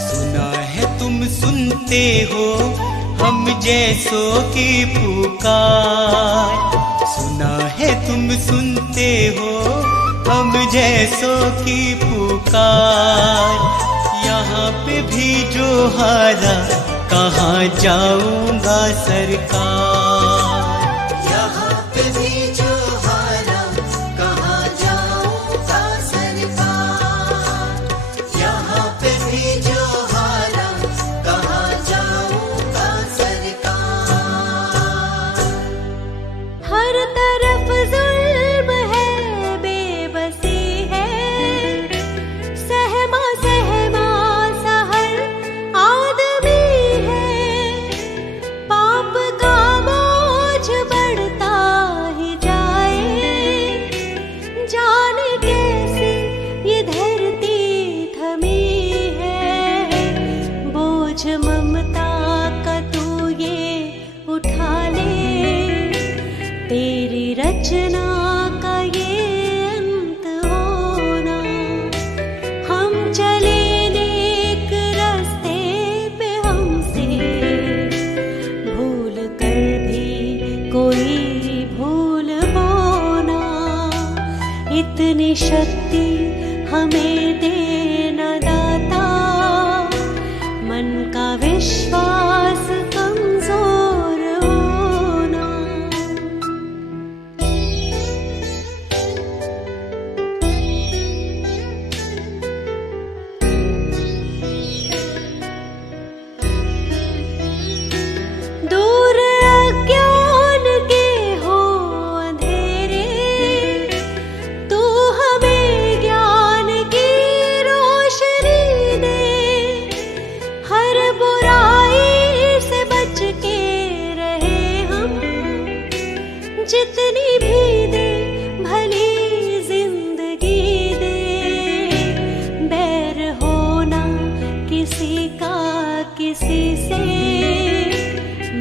सुना है तुम सुनते हो हम जैसों की पुकार, सुना है तुम सुनते हो हम जैसों की पुकार। यहाँ पे भी जो हारा कहाँ जाऊंगा सरकार। यहाँ पे भी जो हारा कहाँ जाऊंगा तरफ जुल्म है, बेबसी है, सहमा सहमा सा हर आदमी है। पाप का बोझ बढ़ता ही जाए, जाने कैसे ये धरती थमी है। बोझ ममता का तू ये उठा ले, तेरी रचना का ये अंत होना। हम चले नेक रास्ते पे, हमसे भूल कर भी कोई भूल होना। इतनी शक्ति हमें देना दाता, मन का विश्वास कमजोर होना। दूर अज्ञान के हो अंधेरे, तू हमें ज्ञान की रोशनी दे। हर बुराई से बच के रहे हम, जितनी भी दे भली जिंदगी दे। बैर होना किसी का किसी से,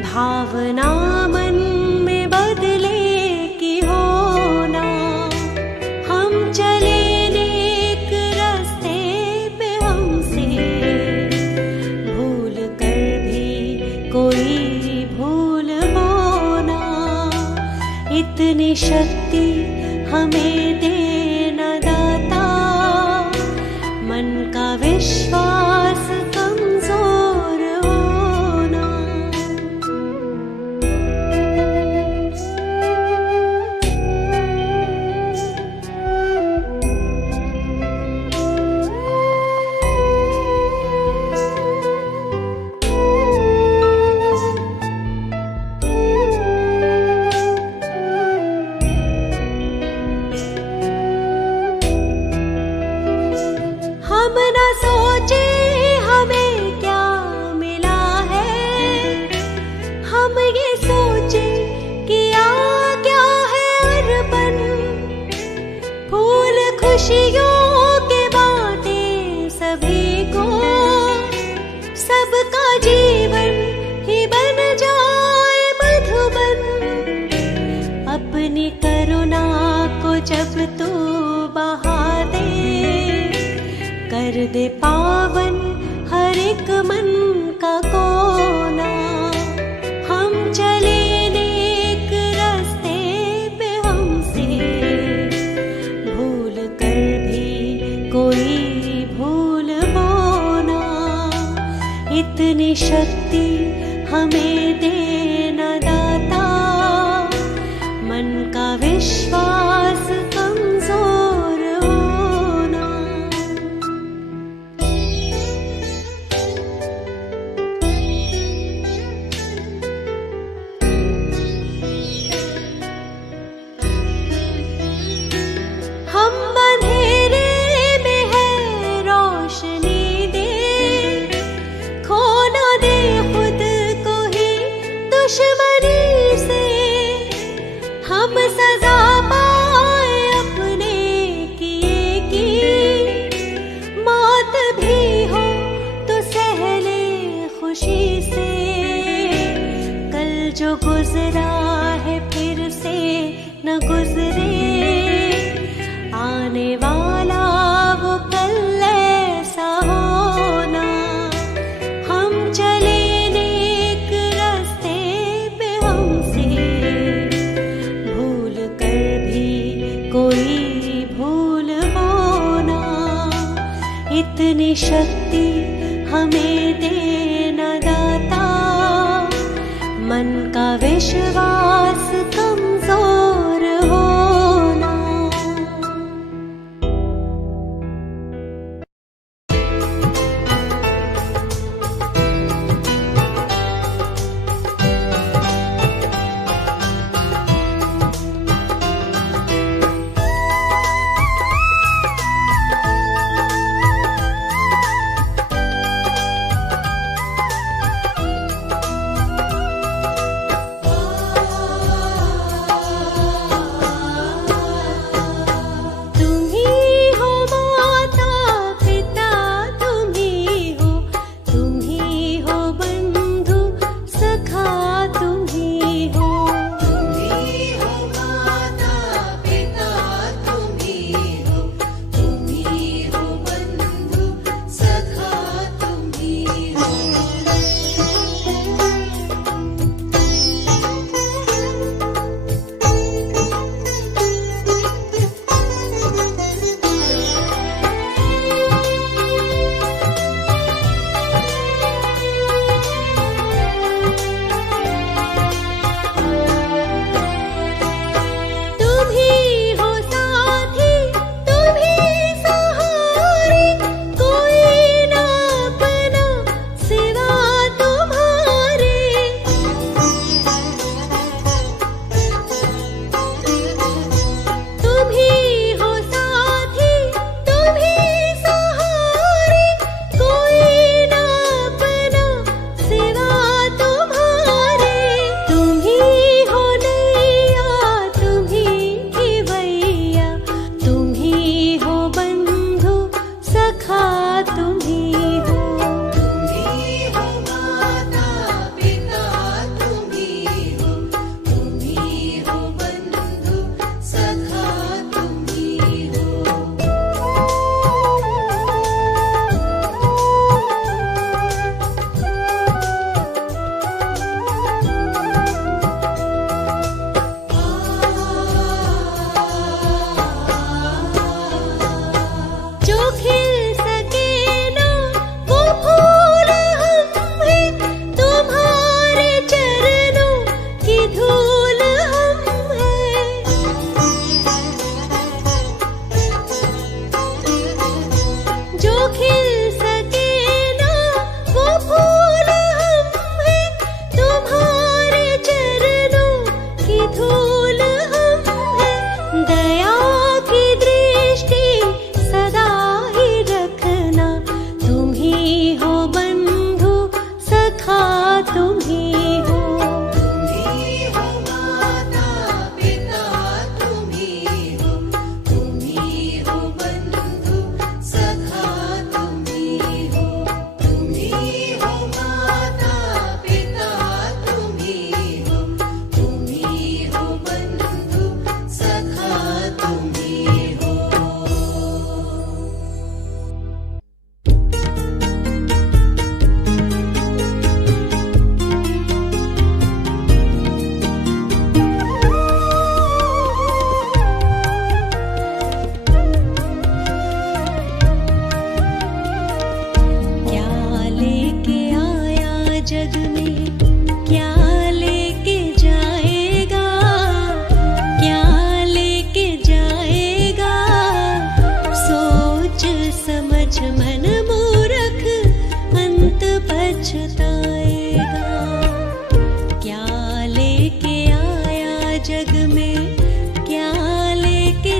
भावना मन में बदले की होना। हम चले नेक रास्ते पे, हमसे भूल कर भी कोई भूल होना। इतनी शक्ति हमें देना दाता, मन का विश्वास कमजोर होना। हम न सोचे हमें क्या मिला है, हम ये सोचे किया क्या है अर्पण। फूल खुशियों के बांटे सभी को, सबका जीवन ही बन जाए मधुबन। अपनी करुणा को जब तू बहा दे, कर दे पावन हर एक मन का कोना। हम चले नेक रास्ते पे, हमसे भूल कर भी कोई भूल होना। इतनी शक्ति हमें देना दाता, मन का विश्वास कमजोर होना। हम अंधेरे में है रोशनी दे, खो ना दे खुद को ही दुश्मनी से। हम सजा पाए अपने किए की, मौत भी हो तो सह ले खुशी से। कल जो गुजरा है फिर से न गुजरे, आने वाला वो कल ऐसा होना। हम चले नेक रास्ते पे, हमसे भूल कर भी कोई भूल होना। इतनी शक्ति हमें देना दाता, मन का विश्वास कमजोर होना।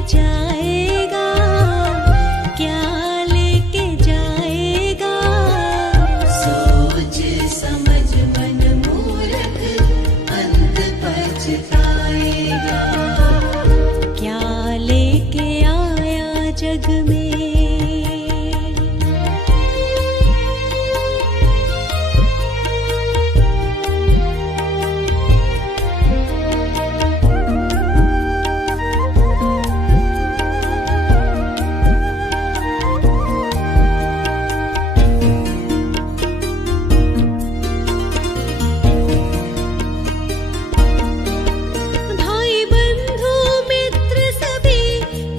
जाएगा, क्या लेके जाएगा। सोच समझ मन मूर्ख अंत पछताएगा। क्या लेके आया जग में। भाई बंधु मित्र सभी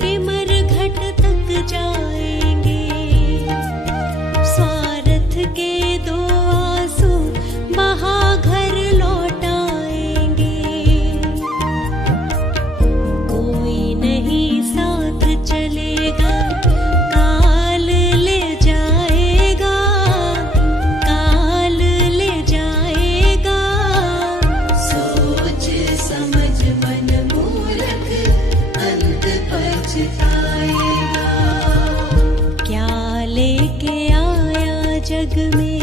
के मरघट तक जाएंगे। स्वार्थ के दो आंसू बहा घर लौट आएंगे। कोई नहीं साथ चलेगा, काल ले जाएगा, काल ले जाएगा। सोच समझ मन मूर्ख अंत पछताएगा। क्या लेके आया जग में।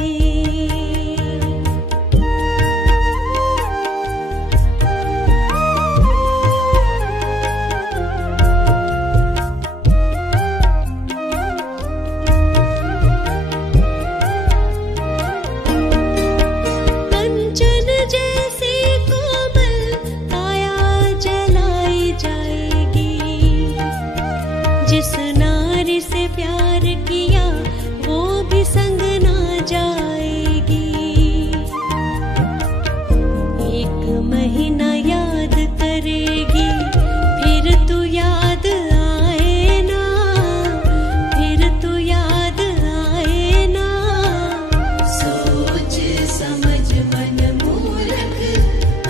कंचन जैसी कोमल काया जलाई जाएगी। जिस नारी से प्यार किया वो भी संग ना जाएगी। एक महीना याद करेगी, फिर तू याद आए ना, फिर तू याद आए ना। सोच समझ मन मूर्ख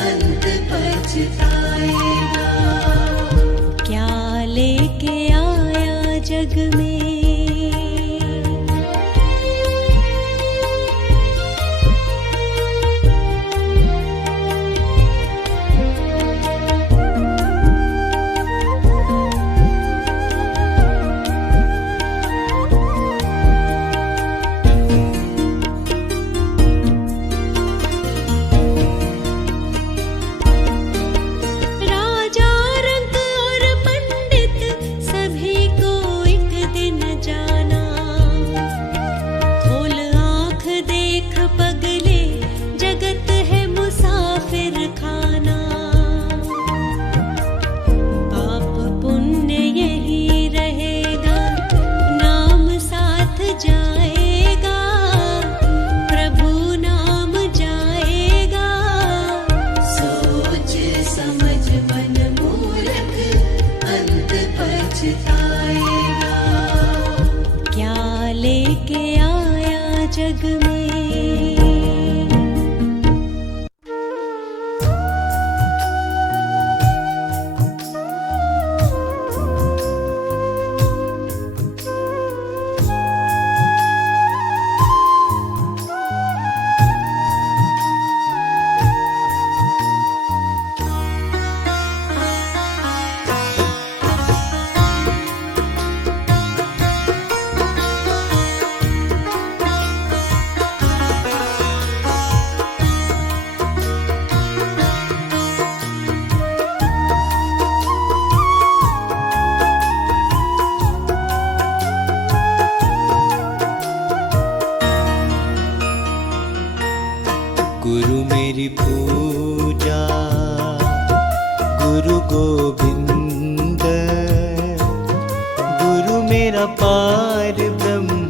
अंत पछताएगा। क्या लेके आया जग में। राजा रंक और पंडित सभी को एक दिन जाना। खोल आँख देख पगले, जगत है मुसाफिर खाना। पाप पुण्य यही रहेगा, नाम साथ जाएगा, प्रभु नाम जाएगा। सोच समझ मन मूर्ख अंत पछताएगा। क्या लेके आया जग में। गुरु मेरी पूजा गुरु गोविंद, गुरु मेरा पार ब्रह्म,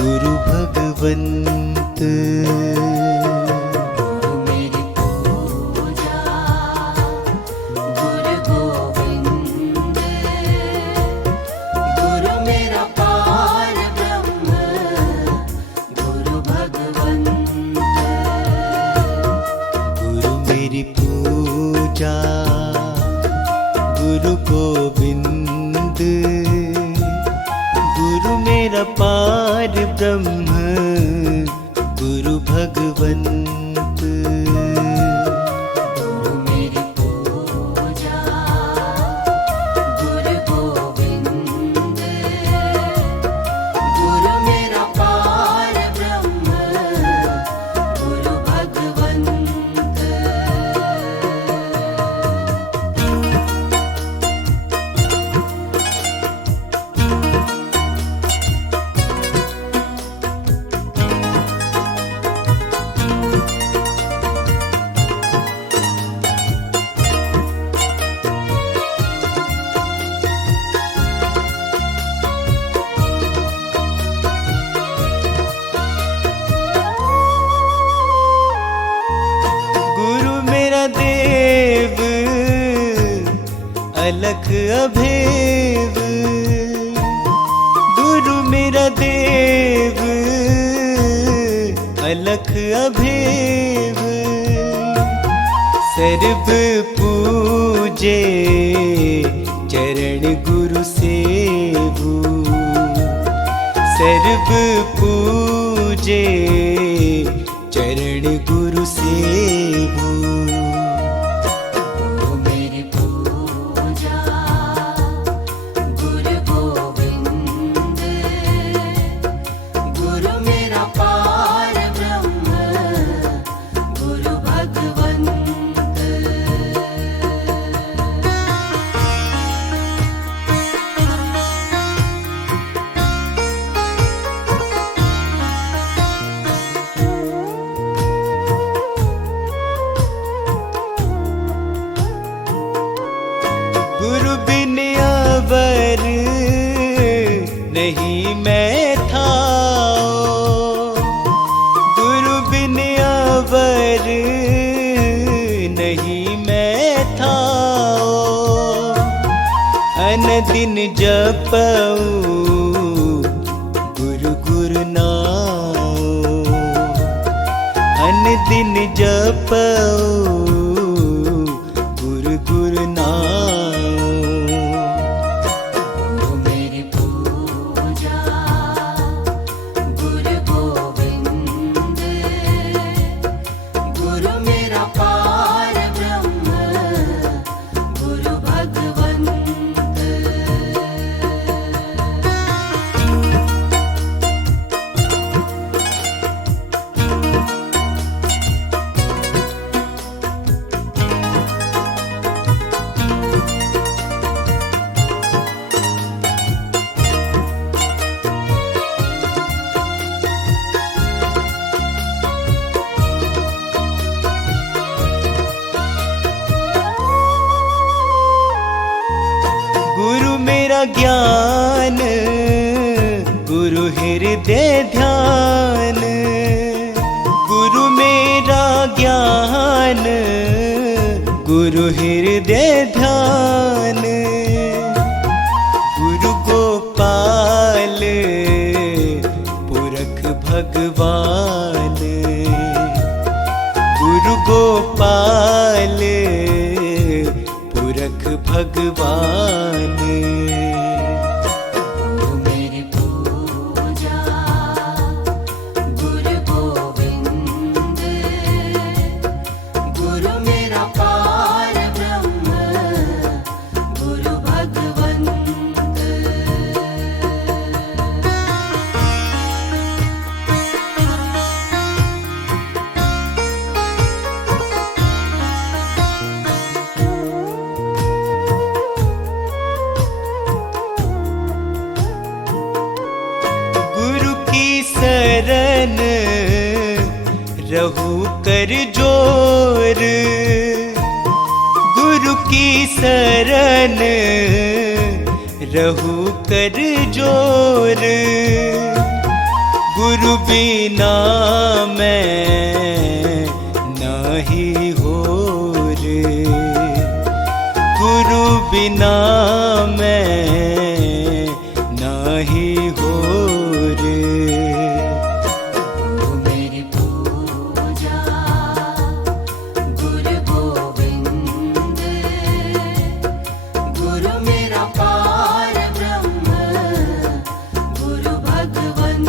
गुरु भगवंत। गुरु मेरी पूजा गुरु गोविंद, गुरु मेरा पार ब्रह्म, गुरु भगवंत। गुरु मेरी पूजा गुरु गोविंद, गुरु मेरा पार ब्रह्म, गुरु भगवंत। गुरु मेरी पूजा अलख अभेद, गुरु मेरा देव अलख अभेद। सर्व पूजे चरण गुरु सेवु, सर्व पूजे चरण गुरु सेवु। मेरी पूजा गुरु गोविंद, गुरु मेरा पार ब्रह्म, गुरु भगवंत। गुरु बिन अवर नहीं मैं थाओ, गुरु बिन अवर नहीं मैं थाओ। अनदिन जपऊं गुरु गुरु नाओ, अनदिन जपऊं गुरु गुरु नाओ। मेरी पूजा गुरु गोविंद, गुरु मेरा पार ब्रह्म, गुरु भगवंत। गुरु मेरा ज्ञान, गुरु हृदय ध्यान, गुरु मेरा ज्ञान, गुरु हृदय ध्यान। गुरु गोपाल पुरख भगवान, गुरु गोपाल पुरख भगवान। मेरी पूजा गुरु गोविंद, गुरु मेरा पार ब्रह्म, गुरु भगवंत। गुरु की शरण रहू कर जोर, गुरु की शरण रहू कर जोर। गुरु बिना मैं नहीं होर, गुरु बिना मैं नहीं होर। मेरी पूजा गुरु गोविंद, गुरु मेरा पार ब्रह्म, गुरु भगवंत।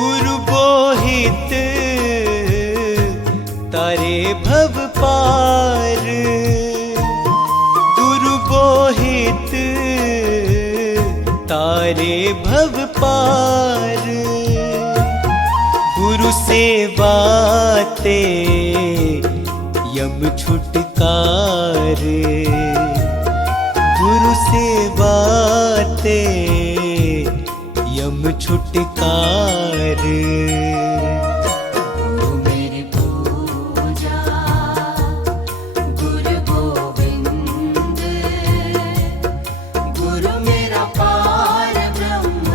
गुरु बोहित तारे भव पार, गुरु बोहित तारे भव पार। गुरु सेवा ते यम छुटकारे, गुरु सेवाते यम छुटकार। गुरु मेरी पूजा गुरु गोविंद, गुरु मेरा पार ब्रह्म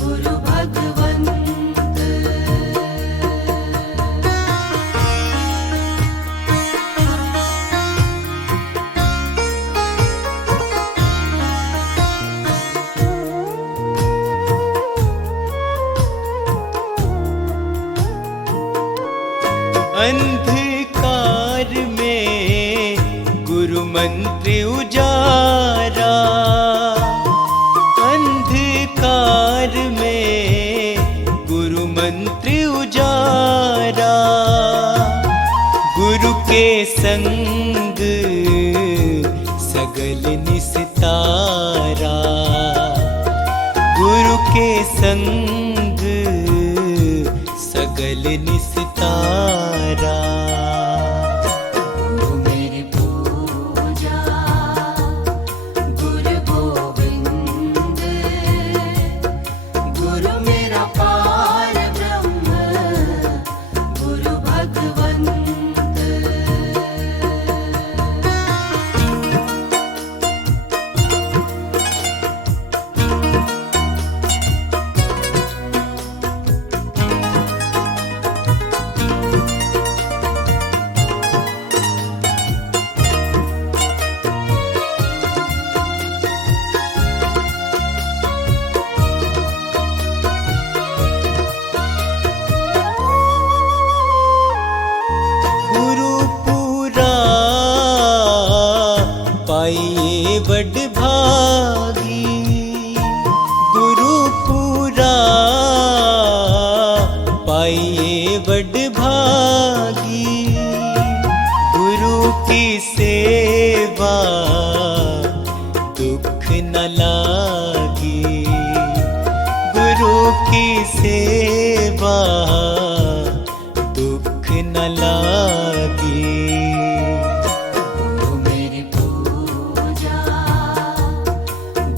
गुरु भगवंत। अंधकार में गुरु मंत्र उजारा, अंधकार में गुरु मंत्र उजारा। गुरु के संग सगल निस्तारा, गुरु के संग सगल निस्तारा। गुरु मेरी पूजा गुरु गोविंद, गुरु मेरा पार ब्रह्म गुरु भगवंत। गुरु पूरा पाइए बड़ भागी, गुरु पूरा पाइए बड़ भागी। गुरु की सेवा दुख न लागी, गुरु की सेवा दुख न लागी। गुरु मेरी पूजा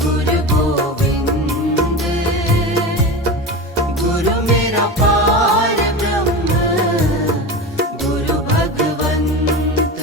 गुरु गोविंद, गुरु मेरा पार ब्रह्म गुरु भगवंत।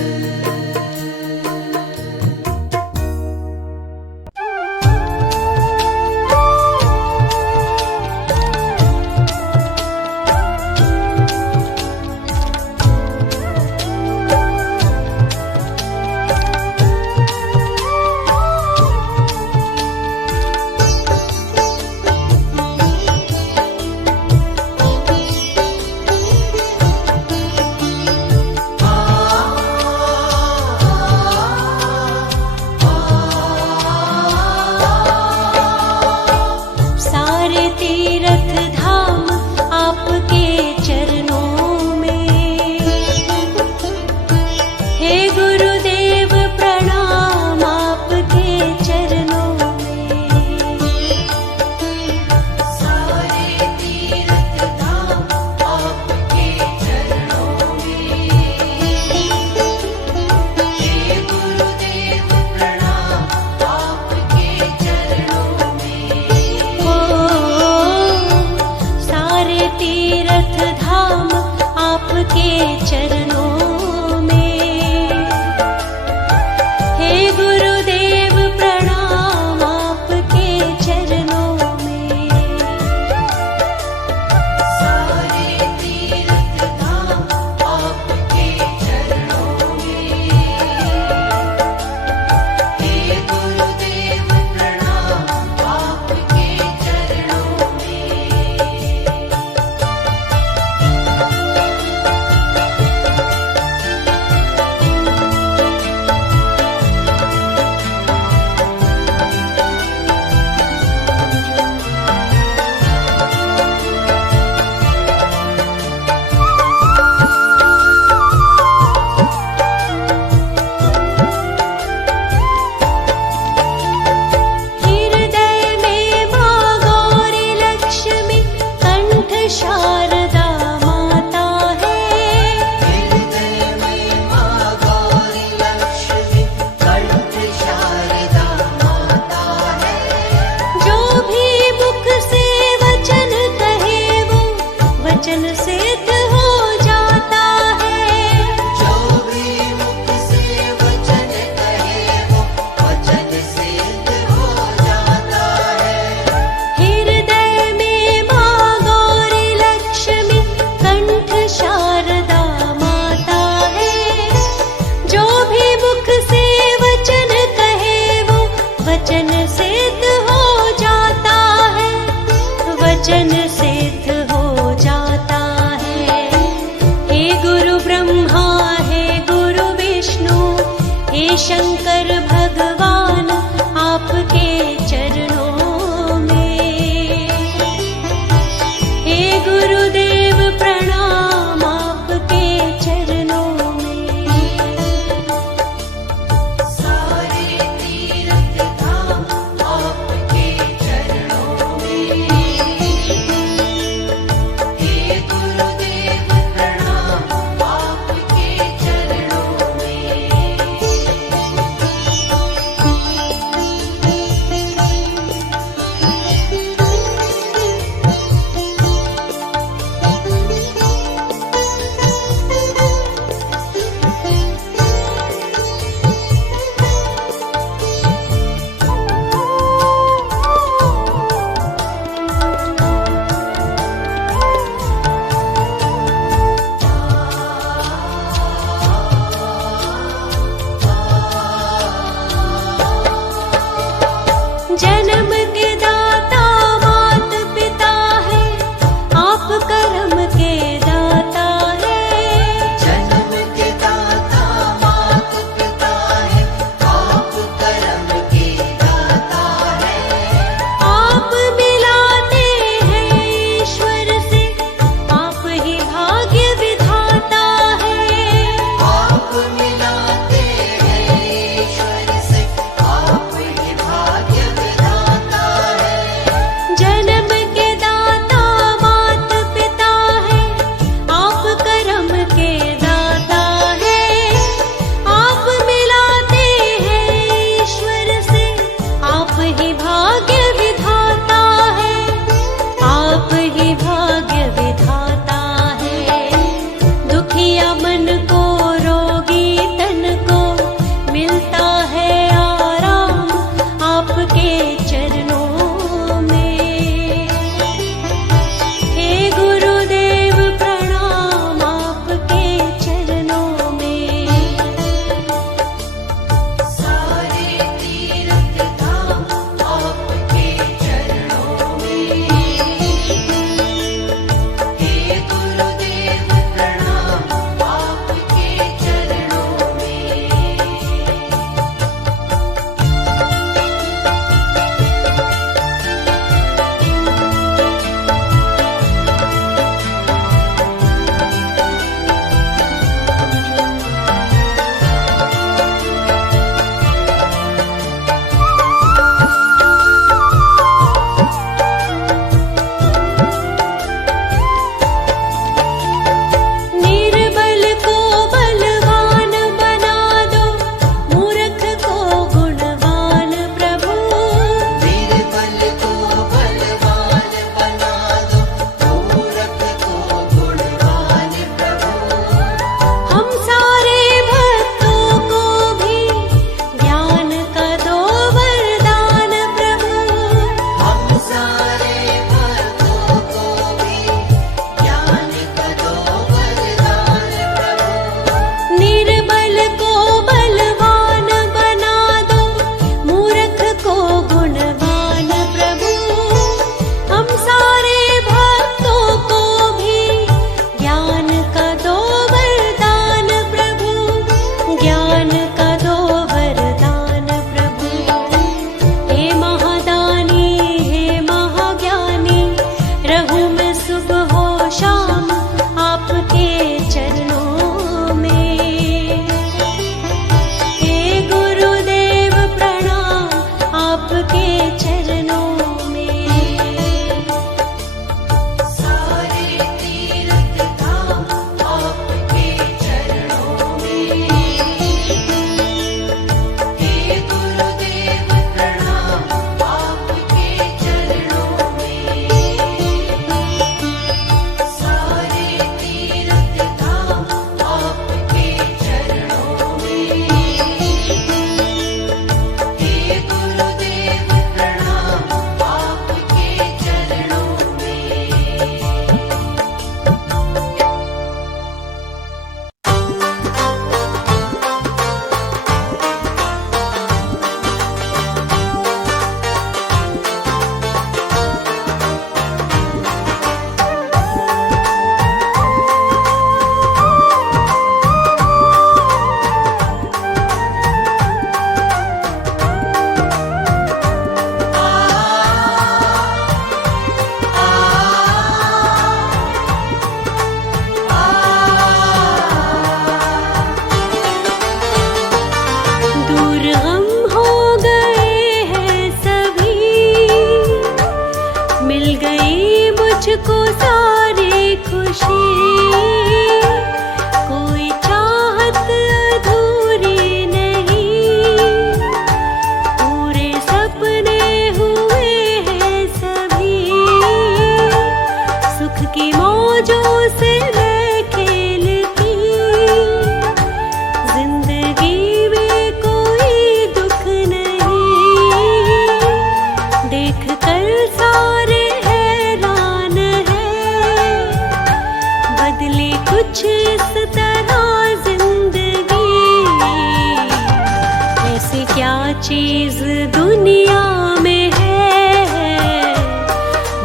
चीज दुनिया में है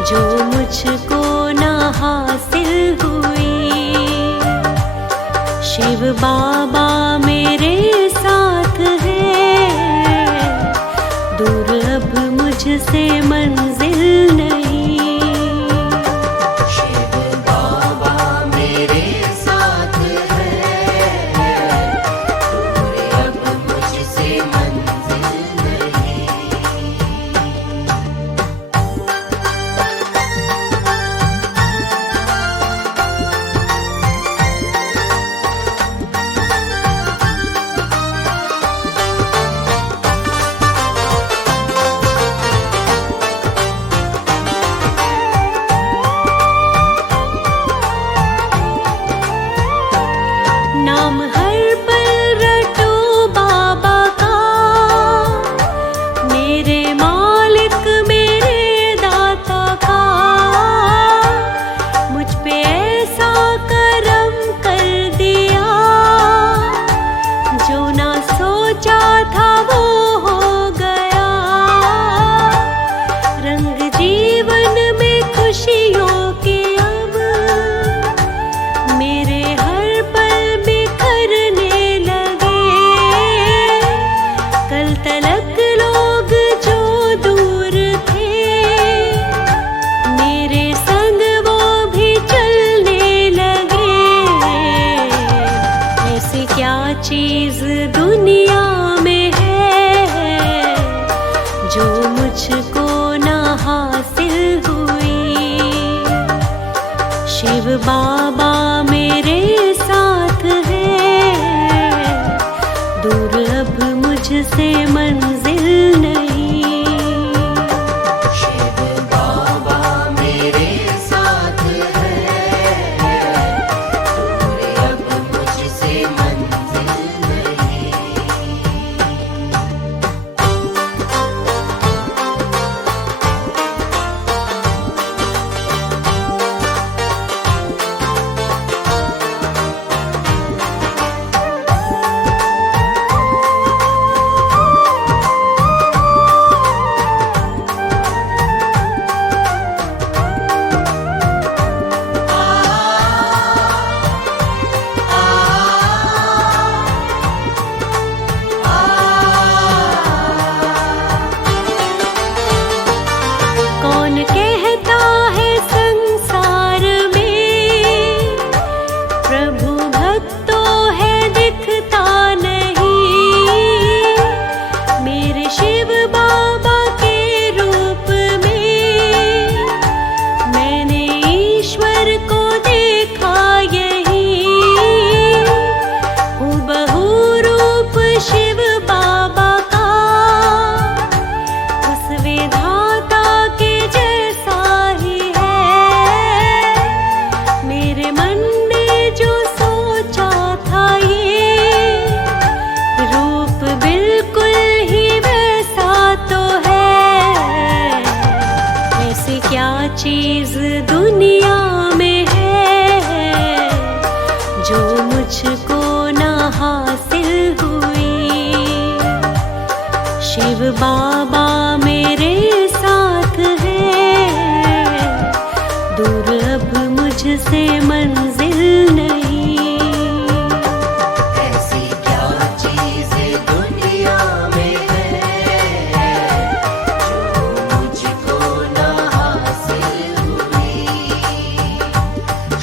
जो मुझको ना हासिल हुई। शिव बाबा मेरे साथ है, दूर अब मुझसे मंजिल नहीं। शिव बाबा मेरे साथ है, दूर अब मुझसे मंजिल नहीं। नाम हर पल रटो बाबा का, मेरे मालिक मेरे दाता का। मुझ पे ऐसा करम कर दिया, जो ना सोचा था वो हो गया। रंग जीवन में खुशियों के अब मेरे हर पल बिखरने लगे। कल तलक लोग जो दूर थे, मेरे संग वो भी चलने लगे। ऐसी क्या चीज दुनिया में है जो मुझको ना हासिल हुई। शिव बाबा मेरे साथ है, दूर अब मुझसे मंजिल नहीं। शिव बाबा मेरे साथ है, दूर अब मुझसे मंजिल नहीं। कौन कहता है संसार में प्रभु भक्तों है दिखता नहीं। मेरे शिव बाबा के रूप में मैंने ईश्वर को देखा यही। हूबहू रूप शिव बाबा का, उस विधाता के जैसा ही है। मेरे मन ने जो सोचा था ये रूप बिल्कुल ही वैसा तो है। ऐसी क्या चीज दुनिया में है जो मुझको ना हासिल हुई। शिव बाबा मेरे साथ है, दूर अब मुझसे मंजिल नहीं। ऐसी क्या चीज़ दुनिया में है जो मुझको ना हासिल हुई।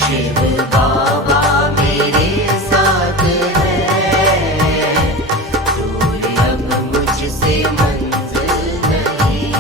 शिव बाबा मेरे साथ है, दूर अब मुझसे मंजिल नहीं।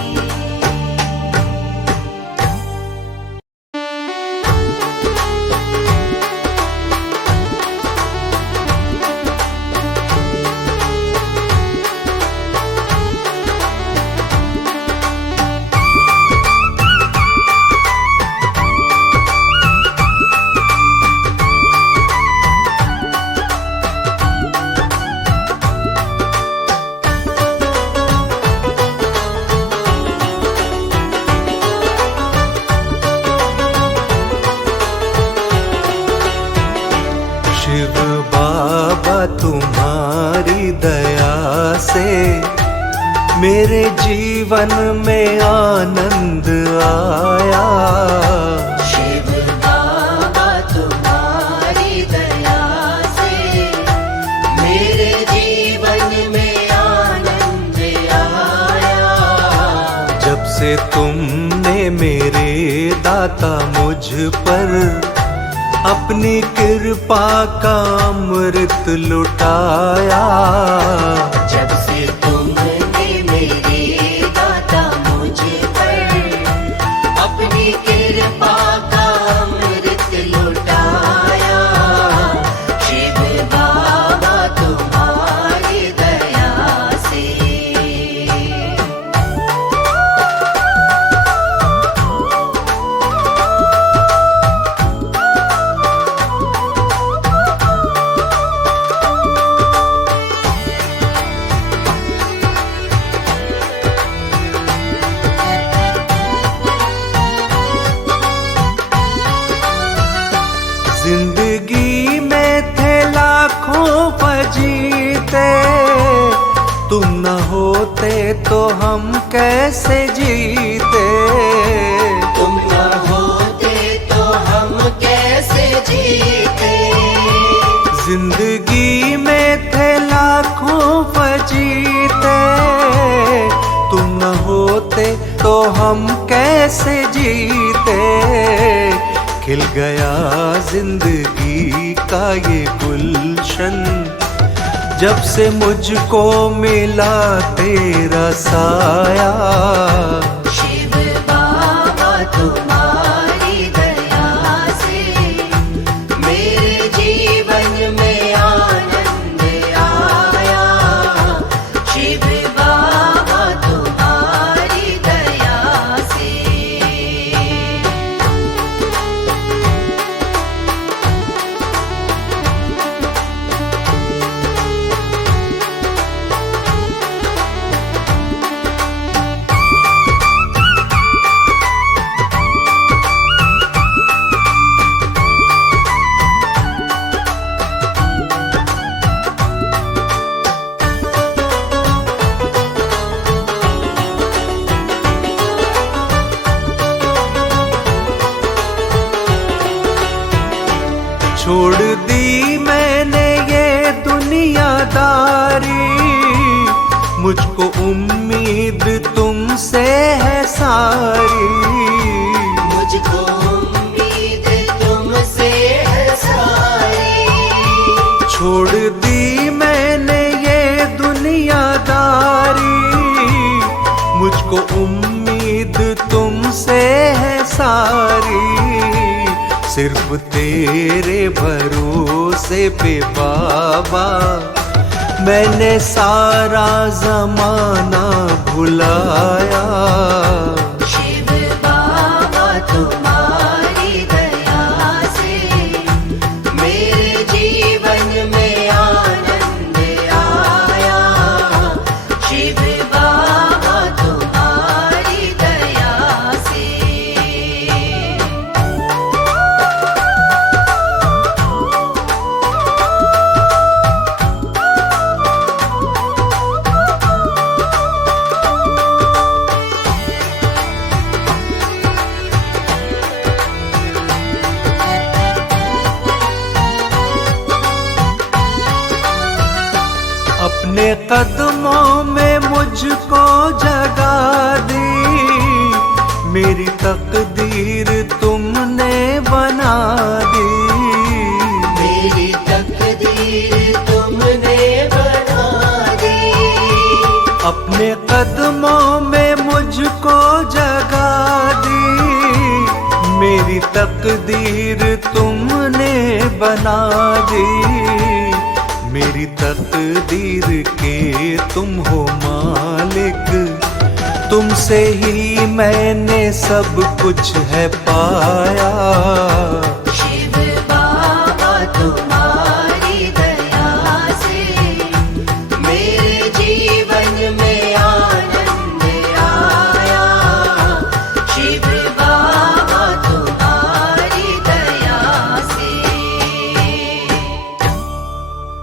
मेरे जीवन में आनंद आया। शिव बाबा तुम्हारी दया से मेरे जीवन में आनंद आया। जब से तुमने मेरे दाता मुझ पर अपनी कृपा का अमृत लुटाया। जब से तुमने मेरे दाता मुझ पर अपनी कृपा का अमृत लुटाया। शिव बाबा तुम्हारी दया से। जिंदगी में थे लाखों फजीते, तुम न होते तो हम कैसे जीते। तुम न होते तो हम कैसे जीते। जिंदगी में थे लाखों फजीते, तुम न होते तो हम कैसे जीते। खिल गया जिंदगी का ये गुलशन, जब से मुझको मिला तेरा साया। शिव बाबा तुम्हारी दया से मेरे जीवन में आनंद आया। शिव बाबा तुम्हारी दया से। छोड़ दी मैंने ये दुनियादारी, मुझको उम्मीद तुमसे है सारी। मुझको उम्मीद तुमसे है सारी। छोड़ दी मैंने ये दुनियादारी, मुझको उम्मीद तुमसे है सारी। सिर्फ तेरे भरोसे पे बाबा मैंने सारा जमाना भुलाया। शिव बाबा तुम्हारी दया से मेरे जीवन में आनंद आया। शिव बाबा तुम्हारी दया से। अपने कदमों में मुझको जगा दी, मेरी तकदीर तुमने बना दी। मेरी तकदीर तुमने बना दी। अपने कदमों में मुझको जगा दी, मेरी तकदीर तुमने बना दी। मेरी तकदीर के तुम हो मालिक, तुमसे ही मैंने सब कुछ है पाया।